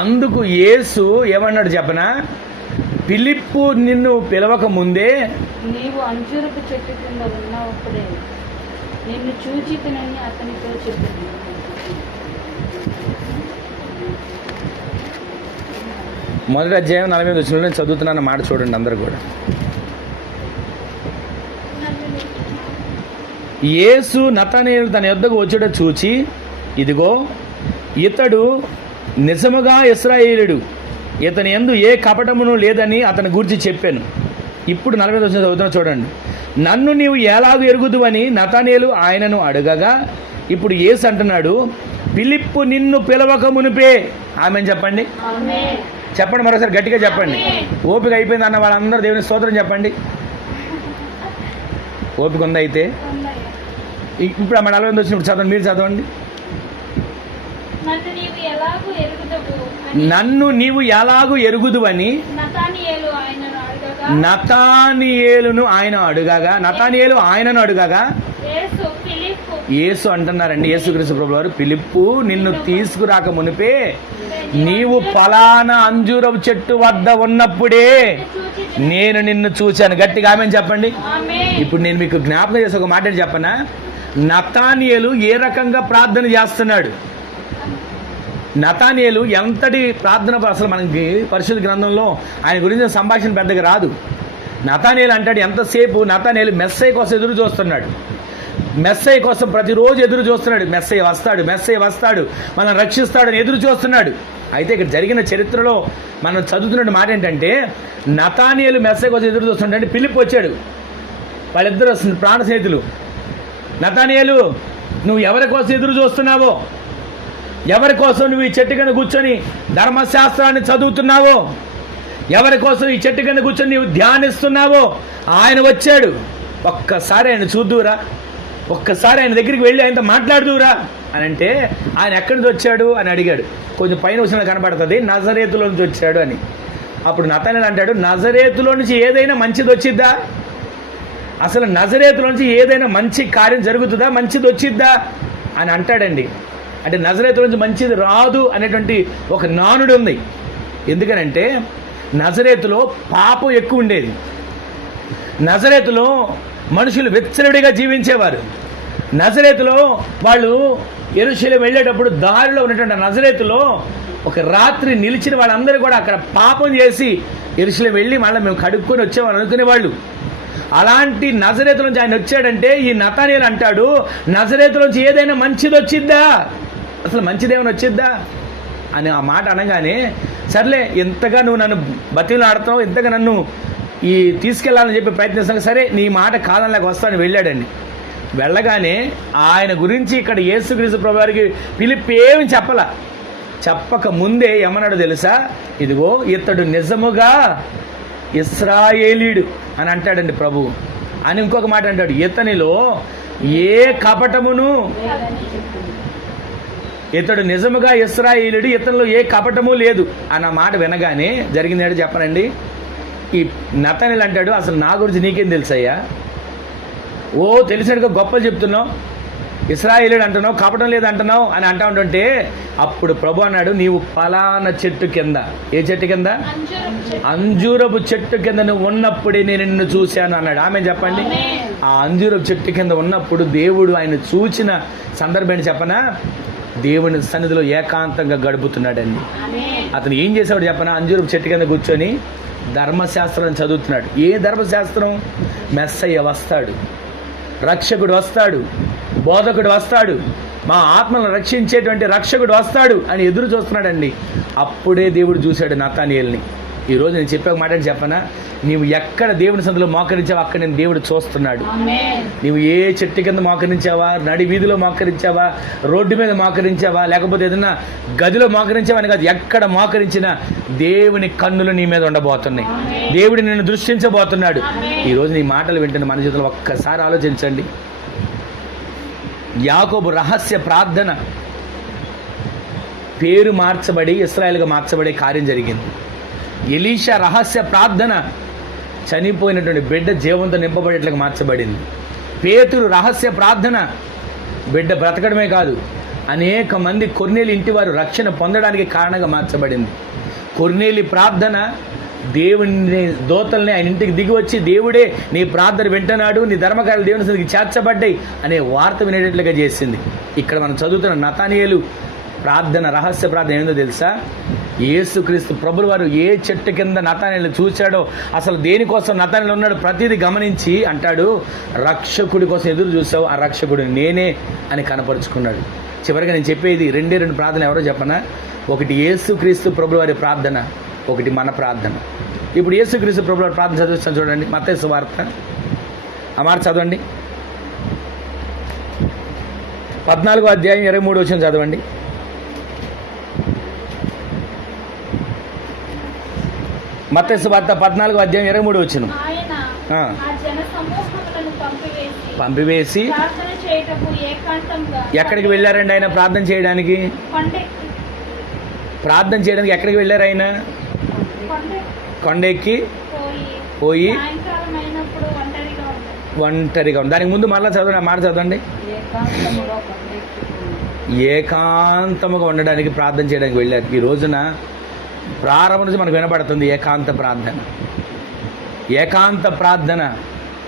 అందుకు యేసు ఏమన్నాడు చెప్పనా? ఫిలిప్పు నిన్ను పిలవక ముందే నీవు అంజూరపు చెట్టు కింద ఉన్నప్పుడే నిన్ను చూచి తినని అతనితో చెప్పింది. మొదటి అధ్యాయం 48వ వచనంలో నేను చదువుతున్నాను మాట చూడండి అందరూ కూడా. యేసు నతనయేలు తన యొద్దకు వచ్చుట చూచి, ఇదిగో ఇతడు నిజముగా ఇశ్రాయేలుడు, ఇతని యందు ఏ కపటమును లేదని అతని గురించి చెప్పాను. ఇప్పుడు 45వ వచనం చదువుతున్నా చూడండి. నన్ను నీవు ఎలాగూ ఎరుగుదువని నతనయేలు ఆయనను అడగగా, ఇప్పుడు యేసు అంటున్నాడు, ఫిలిప్పు నిన్ను పిలవక మునిపే. ఆమెను చెప్పండి, చెప్పండి మరోసారి గట్టిగా చెప్పండి. ఓపిక అయిపోయింది అన్న వాళ్ళందరూ దేవుని స్తోత్రం చెప్పండి. ఓపిక ఉందా? అయితే ఇప్పుడు 48వ వచనం ఇప్పుడు చదవండి, మీరు చదవండి. నన్ను నీవు ఎలాగూ ఎరుగుదువని నతానియేలును ఆయనను అడుగగా యేసు అంటున్నారండి, యేసుక్రీస్తు ప్రభువు వారు, ఫిలిప్పు నిన్ను తీసుకురాక మునిపే నీవు ఫలానా అంజూరపు చెట్టు వద్ద ఉన్నప్పుడే నేను నిన్ను చూశాను. గట్టిగా ఆమెను చెప్పండి. ఇప్పుడు నేను మీకు జ్ఞాపకం చేసి ఒక మాట చెప్పనా? నతానియేలు ఏ రకంగా ప్రార్థన చేస్తున్నాడు? నతానియేలు ఎంతటి ప్రార్థన, అసలు మనకి పరిశుద్ధ గ్రంథంలో ఆయన గురించి సంభాషణ పెద్దగా రాదు. నతానియేలు అంటాడు, ఎంతసేపు నతానియేలు మెస్సయ్య కోసం ఎదురు చూస్తున్నాడు, మెస్సయ్య కోసం ప్రతిరోజు ఎదురు చూస్తున్నాడు. మెస్సయ్య వస్తాడు మనం రక్షిస్తాడని ఎదురు చూస్తున్నాడు. అయితే ఇక్కడ జరిగిన చరిత్రలో మనం చదువుతున్న మాట ఏంటంటే, నతానియేలు మెస్సయ్య కోసం ఎదురు చూస్తున్నాడు అంటే ఫిలిప్ వచ్చాడు, వాళ్ళిద్దరు ప్రాణ స్నేహితులు. నతానియేలు, నువ్వు ఎవరి కోసం ఎదురు చూస్తున్నావో, ఎవరి కోసం నువ్వు ఈ చెట్టు కింద కూర్చొని ధర్మశాస్త్రాన్ని చదువుతున్నావో, ఎవరి కోసం ఈ చెట్టు కింద కూర్చొని నువ్వు ధ్యానిస్తున్నావో ఆయన వచ్చాడు. ఒక్కసారి ఆయన చూద్దురా, ఒక్కసారి ఆయన దగ్గరికి వెళ్ళి ఆయనతో మాట్లాడుదురా అని అంటే, ఆయన ఎక్కడి నుంచి వచ్చాడు అని అడిగాడు. కొంచెం పైన వచ్చిన కనబడుతుంది, నజరేతులో నుంచి వచ్చాడు అని. అప్పుడు నతనేలు అంటాడు, నజరేతులో నుంచి ఏదైనా మంచిది వచ్చిద్దా? అసలు నజరేతులో నుంచి ఏదైనా మంచి కార్యం జరుగుతుందా, మంచిది వచ్చిద్దా అని అంటాడండి. అంటే నజరేతులో నుంచి మంచిది రాదు అనేటువంటి ఒక నానుడు ఉంది. ఎందుకనంటే నజరేతులో పాపం ఎక్కువ ఉండేది. నజరేతులో మనుషులు విచ్చలవిడిగా జీవించేవారు. నజరేతులో వాళ్ళు యెరూషలేము వెళ్ళేటప్పుడు దారిలో ఉన్నటువంటి నజరేతులో ఒక రాత్రి నిలిచిన వాళ్ళందరూ కూడా అక్కడ పాపం చేసి యెరూషలేము వెళ్ళి మళ్ళీ మేము కడుక్కొని వచ్చామని అనుకునేవాళ్ళు. అలాంటి నజరేతు నుంచి ఆయన వచ్చాడంటే ఈ నతానియేలు అంటాడు, నజరేతు నుంచి ఏదైనా మంచిది వచ్చిద్దా? అసలు మంచిదేమైనా వచ్చిద్దా? అని ఆ మాట అనగానే, సర్లే ఎంతగా నువ్వు నన్ను బతిలు ఆడుతున్నావు, ఎంతగా నన్ను ఈ తీసుకెళ్లాలని చెప్పి ప్రయత్నిస్తాను, సరే నీ మాట కాదనలేక వస్తాను వెళ్ళాడండి. వెళ్ళగానే ఆయన గురించి ఇక్కడ యేసుక్రీస్తు ప్రభువారికి పిలిపి ఏమి చెప్పక ముందే ఏమన్నాడు తెలుసా? ఇదిగో ఇతడు నిజముగా ఇశ్రాయేలీయుడు అని అంటాడండి ప్రభు. అని ఇంకొక మాట అంటాడు, ఇతనిలో ఏ కపటమును, ఇతడు నిజముగా ఇశ్రాయేలీయుడు, ఇతనిలో ఏ కపటము లేదు అన్న మాట వినగానే జరిగింది ఏంటో చెప్పనండి. ఈ నతనీలు అంటాడు, అసలు నా గురించి నీకేం తెలుసయ్యా? ఓ తెలిసినట్టుగా గొప్పలు చెప్తున్నావు, ఇశ్రాయేలీయుడు అంటున్నావు, కపటం లేదు అంటున్నావు అని అంటా ఉంటుంటే అప్పుడు ప్రభు అన్నాడు, నీవు ఫలానా చెట్టు కింద, ఏ చెట్టు కింద? అంజూరపు చెట్టు కింద నువ్వు ఉన్నప్పుడే నేను నిన్ను చూశాను అన్నాడు. ఆమె చెప్పండి. ఆ అంజూరపు చెట్టు కింద ఉన్నప్పుడు దేవుడు ఆయన చూచిన సందర్భాన్ని చెప్పనా? దేవుని సన్నిధిలో ఏకాంతంగా గడుపుతున్నాడండి. అతను ఏం చేశాడు చెప్పనా? అంజూరపు చెట్టు కింద కూర్చొని ధర్మశాస్త్రం చదువుతున్నాడు. ఏ ధర్మశాస్త్రం? మెస్సయ్య వస్తాడు, రక్షకుడు వస్తాడు, బోధకుడు వస్తాడు, మా ఆత్మలను రక్షించేటువంటి రక్షకుడు వస్తాడు అని ఎదురు చూస్తున్నాడండి. అప్పుడే దేవుడు చూశాడు నతానియేలుని. ఈరోజు నేను చెప్పే మాట చెప్పనా? నీవు ఎక్కడ దేవుని సందులో మోకరించావో అక్కడ నేను దేవుడు చూస్తున్నాడు. నీవు ఏ చెట్టు కింద మోకరించావా, నడి వీధిలో మోకరించావా, రోడ్డు మీద మోకరించావా, లేకపోతే ఏదైనా గదిలో మోకరించావా అని కాదు, ఎక్కడ మోకరించినా దేవుని కన్నులు నీ మీద ఉండబోతున్నాయి. దేవుడు నిన్ను దృష్టించబోతున్నాడు. ఈరోజు నీ మాటలు వింటున్న మన జీవితంలో ఒక్కసారి ఆలోచించండి. యాకోబు రహస్య ప్రార్థన పేరు మార్చబడి ఇశ్రాయేలుగా మార్చబడే కార్యం జరిగింది. ఎలీషా రహస్య ప్రార్థన చనిపోయినటువంటి బిడ్డ జీవంతో నింపబడేట్లుగా మార్చబడింది. పేతురు రహస్య ప్రార్థన బిడ్డ బ్రతకడమే కాదు, అనేక మంది కొర్నేలి ఇంటి వారు రక్షణ పొందడానికి కారణంగా మార్చబడింది. కొర్నేలి ప్రార్థన దేవుని దూతల్ని ఆయన ఇంటికి దిగి వచ్చి, దేవుడే నీ ప్రార్థన వింటున్నాడు, నీ ధర్మకార్యాలు దేవుని సన్నిధికి చేర్చబడ్డాయి అనే వార్త వినేటట్లుగా చేసింది. ఇక్కడ మనం చదువుతున్న నతానియేలు ప్రార్థన, రహస్య ప్రార్థన ఏందో తెలుసా? యేసుక్రీస్తు ప్రభుల వారు ఏ చెట్టు కింద నతానియేలు చూశాడో, అసలు దేనికోసం నతానియేలు ఉన్నాడు ప్రతిదీ గమనించి అంటాడు, రక్షకుడి కోసం ఎదురు చూసావు, ఆ రక్షకుడు నేనే అని కనపరుచుకున్నాడు. చివరిగా నేను చెప్పేది రెండే రెండు ప్రార్థన ఎవరో చెప్పనా? ఒకటి యేసుక్రీస్తు ప్రభుల వారి ప్రార్థన, ఒకటి మన ప్రార్థన. ఇప్పుడు యేసుక్రీస్తు ప్రభుల వారి ప్రార్థన చదివిస్తాను చూడండి. మత్తయి సువార్త ఆ మాట చదవండి, 14వ అధ్యాయం 23వ వచనం చదవండి. మత్తయి సువార్త 14వ అధ్యాయం 23వ వచనం. పంపివేసి ఎక్కడికి వెళ్ళారండి ఆయన ప్రార్థన చేయడానికి? ప్రార్థన చేయడానికి ఎక్కడికి వెళ్ళారు ఆయన? కొండెక్కి పోయి ఒంటరిగా ఉంది. దానికి ముందు మళ్ళీ చదవండి, ఆ మాట చదవండి. ఏకాంతముగా ఉండడానికి ప్రార్థన చేయడానికి వెళ్ళారు. ఈ రోజున ప్రారంభం నుంచి మనకు వినబడుతుంది ఏకాంత ప్రార్థన. ఏకాంత ప్రార్థన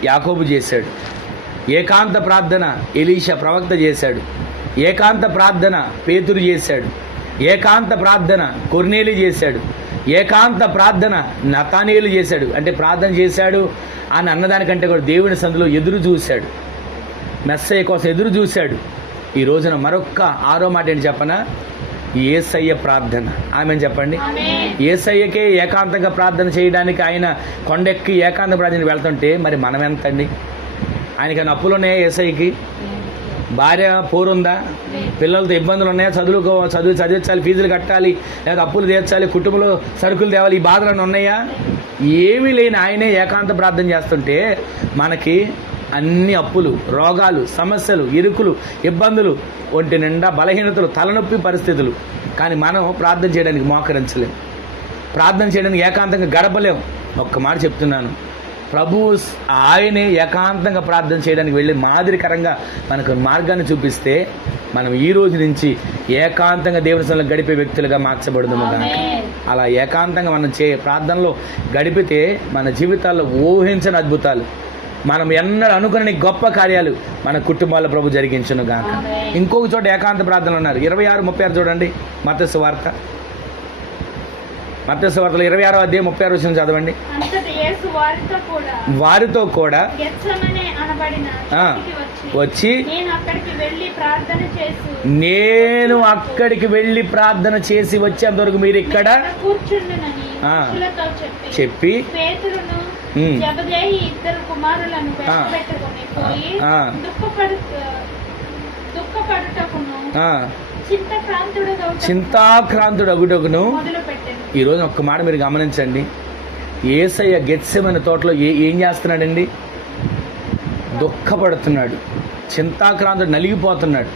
యాకోబు చేశాడు, ఏకాంత ప్రార్థన ఎలీషా ప్రవక్త చేశాడు, ఏకాంత ప్రార్థన పేతురు చేశాడు, ఏకాంత ప్రార్థన కొర్నేలి చేశాడు, ఏకాంత ప్రార్థన నతానియేలు చేశాడు. అంటే ప్రార్థన చేశాడు అని అన్నదానికంటే కూడా దేవుని సందులో ఎదురు చూశాడు, మెస్సయ్య కోసం ఎదురు చూశాడు. ఈ రోజున మరొక్క 6వ మాట ఏంటి చెప్పనా? యేసయ్య ప్రార్థన. ఆమె చెప్పండి. యేసయ్యకే ఏకాంతంగా ప్రార్థన చేయడానికి ఆయన కొండెక్కి ఏకాంత ప్రార్థన వెళ్తుంటే మరి మనం ఎంతండి? ఆయనకైనా అప్పులు ఉన్నాయా? యేసయ్యకి భార్య పోరుందా? పిల్లలతో ఇబ్బందులు ఉన్నాయా? చదివించాలి, ఫీజులు కట్టాలి, లేదా అప్పులు తీర్చాలి, కుటుంబంలో సరుకులు తేవాలి, ఈ బాధలు ఉన్నాయా? ఏమీ లేని ఆయనే ఏకాంత ప్రార్థన చేస్తుంటే మనకి అన్ని అప్పులు, రోగాలు, సమస్యలు, ఇరుకులు, ఇబ్బందులు, ఒంటి నిండా బలహీనతలు, తలనొప్పి పరిస్థితులు. కానీ మనం ప్రార్థన చేయడానికి మోకరించలేం, ప్రార్థన చేయడానికి ఏకాంతంగా గడపలేం. ఒక్క మాట చెప్తున్నాను, ప్రభు ఆయనే ఏకాంతంగా ప్రార్థన చేయడానికి వెళ్ళి మాదిరికరంగా మనకు మార్గాన్ని చూపిస్తే మనం ఈ రోజు నుంచి ఏకాంతంగా దేవుని సన్నిధిలో గడిపే వ్యక్తులుగా మార్చబడుతున్నాము కనుక అలా ఏకాంతంగా మనం ప్రార్థనలో గడిపితే మన జీవితాల్లో ఊహించని అద్భుతాలు, మనం ఎన్నడూ అనుకునే గొప్ప కార్యాలు మన కుటుంబాల ప్రభు జరిగించును గాక. ఇంకొక చోట ఏకాంత ప్రార్థనలు ఉన్నారు. 26-36 చూడండి. మత్తయి సువార్త 26వ అధ్యాయం 36వ వచనం చదవండి. వారితో కూడా అనబడిన ఆ, చోటికి వచ్చి నేను అక్కడికి వెళ్ళి ప్రార్థన చేసి వచ్చేంతవరకు మీరు ఇక్కడ కూర్చుండునని ఆ. శిష్యులతో చెప్పి పేతురును ఉమ్. జెబెదయి ఇద్దరు కుమారులను వెంటబెట్టుకుని పోయి ఆ. దుఃఖపడుటకును ఆ, చింతాక్రాంతుడు అగుటకును మొదలు పెట్టాను. ఈరోజు ఒక్క మాట మీరు గమనించండి. యేసయ్య గెత్సెమనే తోటలో ఏం చేస్తున్నాడండి? దుఃఖపడుతున్నాడు, చింతాక్రాంతుడు, నలిగిపోతున్నాడు.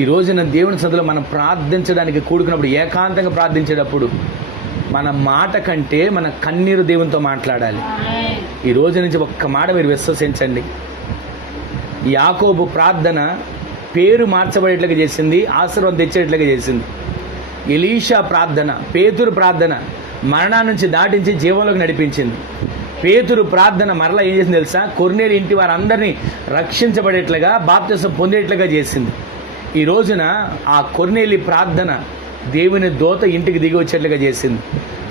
ఈ రోజున దేవుని సన్నిధిలో మనం ప్రార్థించడానికి కూడుకున్నప్పుడు, ఏకాంతంగా ప్రార్థించేటప్పుడు మన మాట కంటే మన కన్నీరు దేవునితో మాట్లాడాలి. ఈ రోజు నుంచి ఒక్క మాట మీరు విశ్వసించండి. యాకోబు ప్రార్థన పేరు మార్చబడేట్లుగా చేసింది, ఆశీర్వాదం తెచ్చేట్లుగా చేసింది. ఎలీషా ప్రార్థన, పేతురు ప్రార్థన మరణా నుంచి దాటించి జీవంలోకి నడిపించింది. పేతురు ప్రార్థన మరలా ఏం చేసింది తెలుసా? కొర్నేలి ఇంటి వారందరినీ రక్షించబడేట్లుగా, బాప్తిసం పొందేట్లుగా చేసింది. ఈ రోజున ఆ కొర్నేలి ప్రార్థన దేవుని దూత ఇంటికి దిగి వచ్చేట్లుగా చేసింది.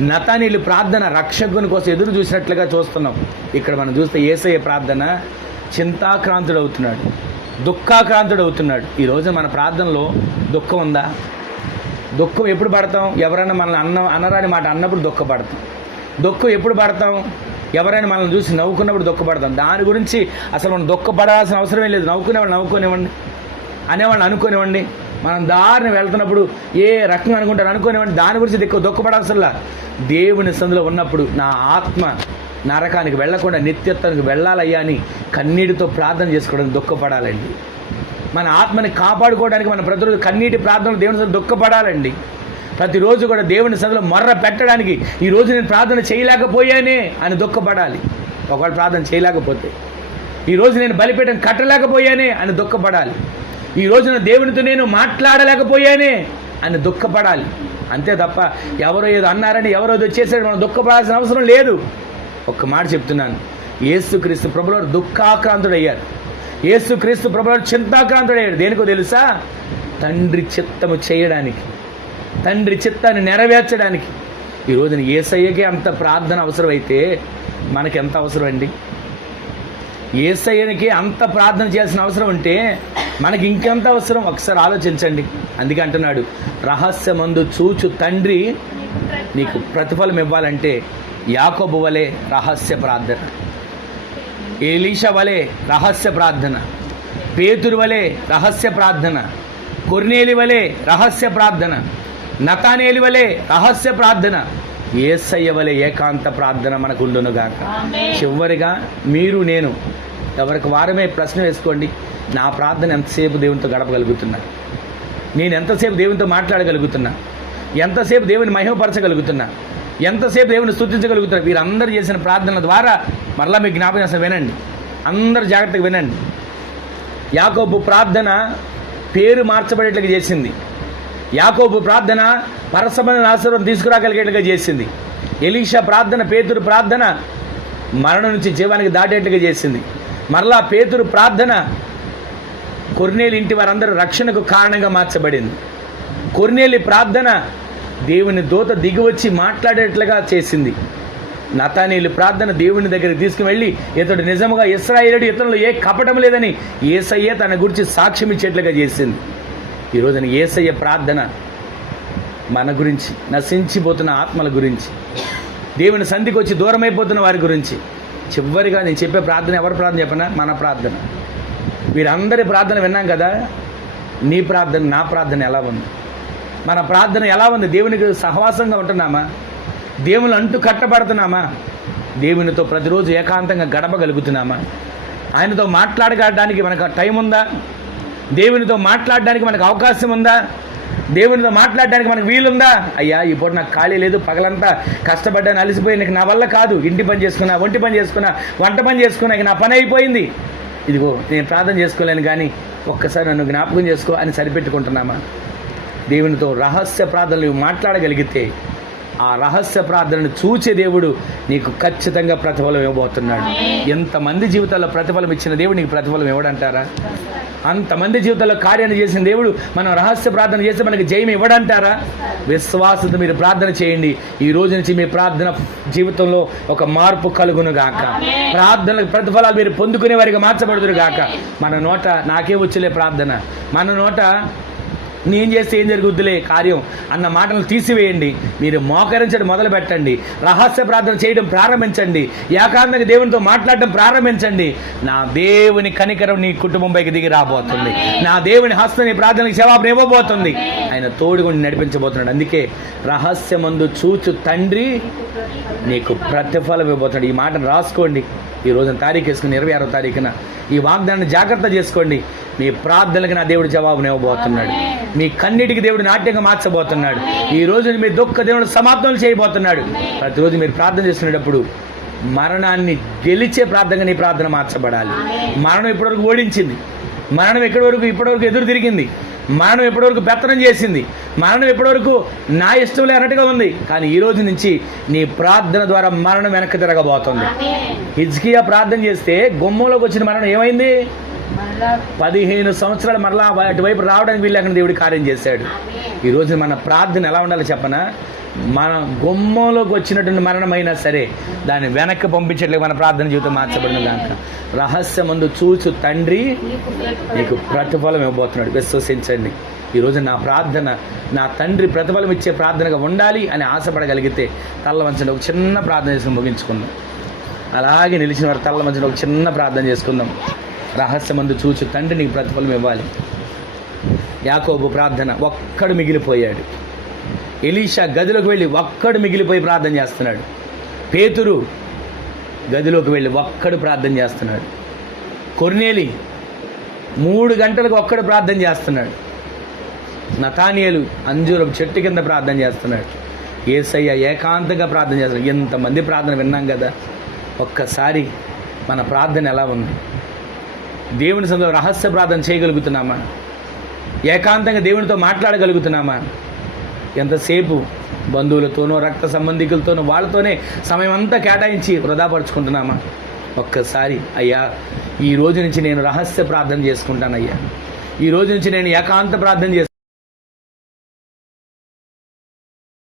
నతానీలు ప్రార్థన రక్షకుని కోసం ఎదురు చూసినట్లుగా చూస్తున్నాం. ఇక్కడ మనం చూస్తే యేసయ్య ప్రార్థన చింతాక్రాంతుడు అవుతున్నాడు, దుఃఖాక్రాంతుడు అవుతున్నాడు. ఈ రోజు మన ప్రార్థనలో దుఃఖం ఉందా? దుఃఖం ఎప్పుడు పడతాం? ఎవరైనా మనల్ని అనరాని మాట అన్నప్పుడు దుఃఖపడతాం. దుఃఖం ఎప్పుడు పడతాం? ఎవరైనా మనల్ని చూసి నవ్వుకున్నప్పుడు దుఃఖపడతాం. దాని గురించి అసలు మనం దుఃఖపడాల్సిన అవసరమే లేదు. నవ్వుకునేవాళ్ళు నవ్వుకోనివ్వండి, అనేవాళ్ళు అనుకోనివ్వండి. మనం దారిని వెళ్తున్నప్పుడు ఏ రకంగా అనుకుంటారు అనుకోనివ్వండి. దాని గురించి దుఃఖపడాల్సల్లా దేవుని సందులో ఉన్నప్పుడు నా ఆత్మ నరకానికి వెళ్లకుండా నిత్యత్వానికి వెళ్ళాలయ్యా అని కన్నీటితో ప్రార్థన చేసుకోవడానికి దుఃఖపడాలండి. మన ఆత్మని కాపాడుకోవడానికి మనం ప్రతిరోజు కన్నీటి ప్రార్థనలు దేవుని సన్నిధిలో దుఃఖపడాలండి. ప్రతిరోజు కూడా దేవుని సన్నిధిలో మొర్ర పెట్టడానికి ఈరోజు నేను ప్రార్థన చేయలేకపోయానే అని దుఃఖపడాలి. ఒకవేళ ప్రార్థన చేయలేకపోతే, ఈరోజు నేను బలిపీఠం కట్టలేకపోయానే అని దుఃఖపడాలి. ఈ రోజున దేవునితో నేను మాట్లాడలేకపోయానే అని దుఃఖపడాలి. అంతే తప్ప ఎవరో ఏదో అన్నారని, ఎవరో ఏదో చేశారని మనం దుఃఖపడాల్సిన అవసరం లేదు. ఒక్క మాట చెప్తున్నాను, యేసుక్రీస్తు ప్రభువారు దుఃఖాక్రాంతుడయ్యారు. యేసుక్రీస్తు ప్రభువారు చింతాక్రాంతుడయ్యాడు. దేనికో తెలుసా? తండ్రి చిత్తము చేయడానికి, తండ్రి చిత్తాన్ని నెరవేర్చడానికి. ఈ రోజున యేసయ్యకే అంత ప్రార్థన అవసరమైతే మనకి ఎంత అవసరం అండి? యేసయ్యనికి అంత ప్రార్థన చేయాల్సిన అవసరం ఉంటే మనకి ఇంకెంత అవసరం? ఒకసారి ఆలోచించండి. అందుకే అంటున్నాడు, రహస్యమందు చూచు తండ్రి నీకు ప్రతిఫలం ఇవ్వాలంటే యాకోబు వలె రహస్య ప్రార్థన, ఎలీషా వలె రహస్య ప్రార్థన, పేతురు వలె రహస్య ప్రార్థన, కొర్నేలి వలె రహస్య ప్రార్థన, నతానేలి వలె రహస్య ప్రార్థన, యేసయ్య వలె ఏకాంత ప్రార్థన మనకు ఉండునుగాక. చివరిగా మీరు నేను ఎవరికి వారమే ప్రశ్న వేసుకోండి. నా ప్రార్థన ఎంతసేపు దేవునితో గడపగలుగుతున్నా? నేను ఎంతసేపు దేవునితో మాట్లాడగలుగుతున్నా? ఎంతసేపు దేవుని మహిమపరచగలుగుతున్నా? ఎంతసేపు దేవుని స్తుతించగలుగుతున్నా? వీరందరూ చేసిన ప్రార్థనల ద్వారా మరలా మీకు జ్ఞాపకం చేస్తాను, వినండి, అందరూ జాగ్రత్తగా వినండి. యాకోబు ప్రార్థన పేరు మార్చబడేట్లుగా చేసింది. యాకోబు ప్రార్థన పరసమైన ఆశీర్వాదం తీసుకురాగలిగేట్లుగా చేసింది. ఎలీషా ప్రార్థన, పేతురు ప్రార్థన మరణం నుంచి జీవానికి దాటేట్లుగా చేసింది. మరలా పేతురు ప్రార్థన కొర్నేలి ఇంటి వారందరూ రక్షణకు కారణంగా మార్చబడింది. కొర్నేలి ప్రార్థన దేవుని దూత దిగివచ్చి మాట్లాడేట్లుగా చేసింది. నతానీలు ప్రార్థన దేవుని దగ్గరికి తీసుకువెళ్ళి ఇతడు నిజముగా ఇశ్రాయేలుడు, ఇతరులు ఏ కపటం లేదని యేసయ్య తన గురించి సాక్ష్యం ఇచ్చేట్లుగా చేసింది. ఈరోజున యేసయ్య ప్రార్థన మన గురించి, నశించిపోతున్న ఆత్మల గురించి, దేవుని సంధికి వచ్చి దూరమైపోతున్న వారి గురించి. చివరిగా నేను చెప్పే ప్రార్థన ఎవరి ప్రార్థన చెప్పనా? మన ప్రార్థన. వీరందరి ప్రార్థన విన్నాం కదా. నీ ప్రార్థన, నా ప్రార్థన ఎలా ఉంది? మన ప్రార్థన ఎలా ఉంది? దేవునికి సహవాసంగా ఉంటున్నామా? దేవుని అంటూ కట్టబడుతున్నామా? దేవునితో ప్రతిరోజు ఏకాంతంగా గడపగలుగుతున్నామా? ఆయనతో మాట్లాడడానికి మనకు టైం ఉందా? దేవునితో మాట్లాడడానికి మనకు అవకాశం ఉందా? దేవునితో మాట్లాడడానికి మనకు వీలుందా? అయ్యా ఈ పూట నాకు ఖాళీ లేదు, పగలంతా కష్టపడ్డాను, అలసిపోయి నీకు నా వల్ల కాదు, ఇంటి పని చేసుకున్నా, ఒంటి పని చేసుకున్నా, వంట పని చేసుకున్నా, ఇక నా పని అయిపోయింది, ఇదిగో నేను ప్రార్థన చేసుకోలేను, కానీ ఒక్కసారి నన్ను జ్ఞాపకం చేసుకో అని సరిపెట్టుకుంటున్నామా? దేవునితో రహస్య ప్రార్థనలు మాట్లాడగలిగితే ఆ రహస్య ప్రార్థనను చూచే దేవుడు నీకు ఖచ్చితంగా ప్రతిఫలం ఇవ్వబోతున్నాడు. ఎంతమంది జీవితాల్లో ప్రతిఫలం ఇచ్చిన దేవుడు నీకు ప్రతిఫలం ఇవ్వడంటారా? అంతమంది జీవితాల్లో కార్యాన్ని చేసిన దేవుడు మనం రహస్య ప్రార్థన చేస్తే మనకి జయం ఇవ్వడంటారా? విశ్వాసంతో మీరు ప్రార్థన చేయండి. ఈ రోజు నుంచి మీ ప్రార్థన జీవితంలో ఒక మార్పు కలుగును గాక. ప్రార్థనలకు ప్రతిఫలాలు మీరు పొందుకునే వారికి మార్చబడుదురు గాక. మన నోట నాకే వచ్చలే ప్రార్థన, మన నోట నేను చేస్తే ఏం జరుగుద్దులే కార్యం అన్న మాటలు తీసివేయండి. మీరు మోకరించడం మొదలు పెట్టండి. రహస్య ప్రార్థన చేయడం ప్రారంభించండి. ఏకాంతంగా దేవునితో మాట్లాడడం ప్రారంభించండి. నా దేవుని కనికరం నీ కుటుంబంపైకి దిగి రాబోతుంది. నా దేవుని హస్తం నీ ప్రార్థనకి జవాబు ఇవ్వబోతుంది. ఆయన తోడుగుండి నడిపించబోతున్నాడు. అందుకే రహస్యమందు చూచు తండ్రి నీకు ప్రతిఫలం ఇవ్వబోతున్నాడు. ఈ మాటను రాసుకోండి. ఈ రోజున తారీఖు వేసుకుని 26వ తారీఖున ఈ వాగ్దానాన్ని జాగ్రత్త చేసుకోండి. మీ ప్రార్థనలకు నా దేవుడు జవాబుని ఇవ్వబోతున్నాడు. మీ కన్నిటికి దేవుడు నాట్యంగా మార్చబోతున్నాడు. ఈ రోజు మీ దుఃఖ దేవుడు సమాప్తం చేయబోతున్నాడు. ప్రతిరోజు మీరు ప్రార్థన చేస్తున్నప్పుడు మరణాన్ని గెలిచే ప్రార్థనగా నీ ప్రార్థన మార్చబడాలి. మరణం ఇప్పటివరకు ఓడించింది. మరణం ఇప్పటివరకు ఎదురు తిరిగింది. మరణం ఎప్పటివరకు పెత్తనం చేసింది. మరణం ఎప్పటివరకు నా ఇష్టం లేనట్టుగా ఉంది. కానీ ఈ రోజు నుంచి నీ ప్రార్థన ద్వారా మరణం వెనక్కి తిరగబోతుంది. హిజ్కియా ప్రార్థన చేస్తే గుమ్మంలోకి వచ్చిన మరణం ఏమైంది? 15 సంవత్సరాలు మరలా అటువైపు రావడానికి వీళ్ళకుండా దేవుడు కార్యం చేశాడు. ఈ రోజు మన ప్రార్థన ఎలా ఉండాలో చెప్పనా? మన గుమ్మంలోకి వచ్చినటువంటి మరణమైనా సరే దాన్ని వెనక్కి పంపించట్లేదు. మన ప్రార్థన జీవితం మార్చబడిన దాక రహస్యమందు చూచు తండ్రి నీకు ప్రతిఫలం ఇవ్వబోతున్నాడు. విశ్వసించండి. ఈరోజు నా ప్రార్థన నా తండ్రి ప్రతిఫలం ఇచ్చే ప్రార్థనగా ఉండాలి అని ఆశపడగలిగితే తల్ల వంచండి. ఒక చిన్న ప్రార్థన చేసుకుని ముగించుకుందాం. అలాగే నిలిచిన వారు తల్ల వంచండి. ఒక చిన్న ప్రార్థన చేసుకుందాం. రహస్యమందు చూచు తండ్రి నీకు ప్రతిఫలం ఇవ్వాలి. యాకోబు ప్రార్థన ఒక్కడు మిగిలిపోయాడు. ఎలీషా గదిలోకి వెళ్ళి ఒక్కడు మిగిలిపోయి ప్రార్థన చేస్తున్నాడు. పేతురు గదిలోకి వెళ్ళి ఒక్కడు ప్రార్థన చేస్తున్నాడు. కొర్నేలి 3 గంటలకు ఒక్కడు ప్రార్థన చేస్తున్నాడు. నతానియేలు అంజూరపు చెట్టు కింద ప్రార్థన చేస్తున్నాడు. యేసయ్య ఏకాంతంగా ప్రార్థన చేస్తున్నాడు. ఎంతమంది ప్రార్థన విన్నాం కదా. ఒక్కసారి మన ప్రార్థన ఎలా ఉంది? దేవుని సన్నిధిలో రహస్య ప్రార్థన చేయగలుగుతున్నామా? ఏకాంతంగా దేవునితో మాట్లాడగలుగుతున్నామా? ఎంతసేపు బంధువులతోనో రక్త సంబంధికులతోనో వాళ్ళతోనే సమయం అంతా కేటాయించి వృధాపరుచుకుంటున్నామా? ఒక్కసారి అయ్యా ఈ రోజు నుంచి నేను రహస్య ప్రార్థన చేసుకుంటానయ్యా, ఈ రోజు నుంచి నేను ఏకాంత ప్రార్థన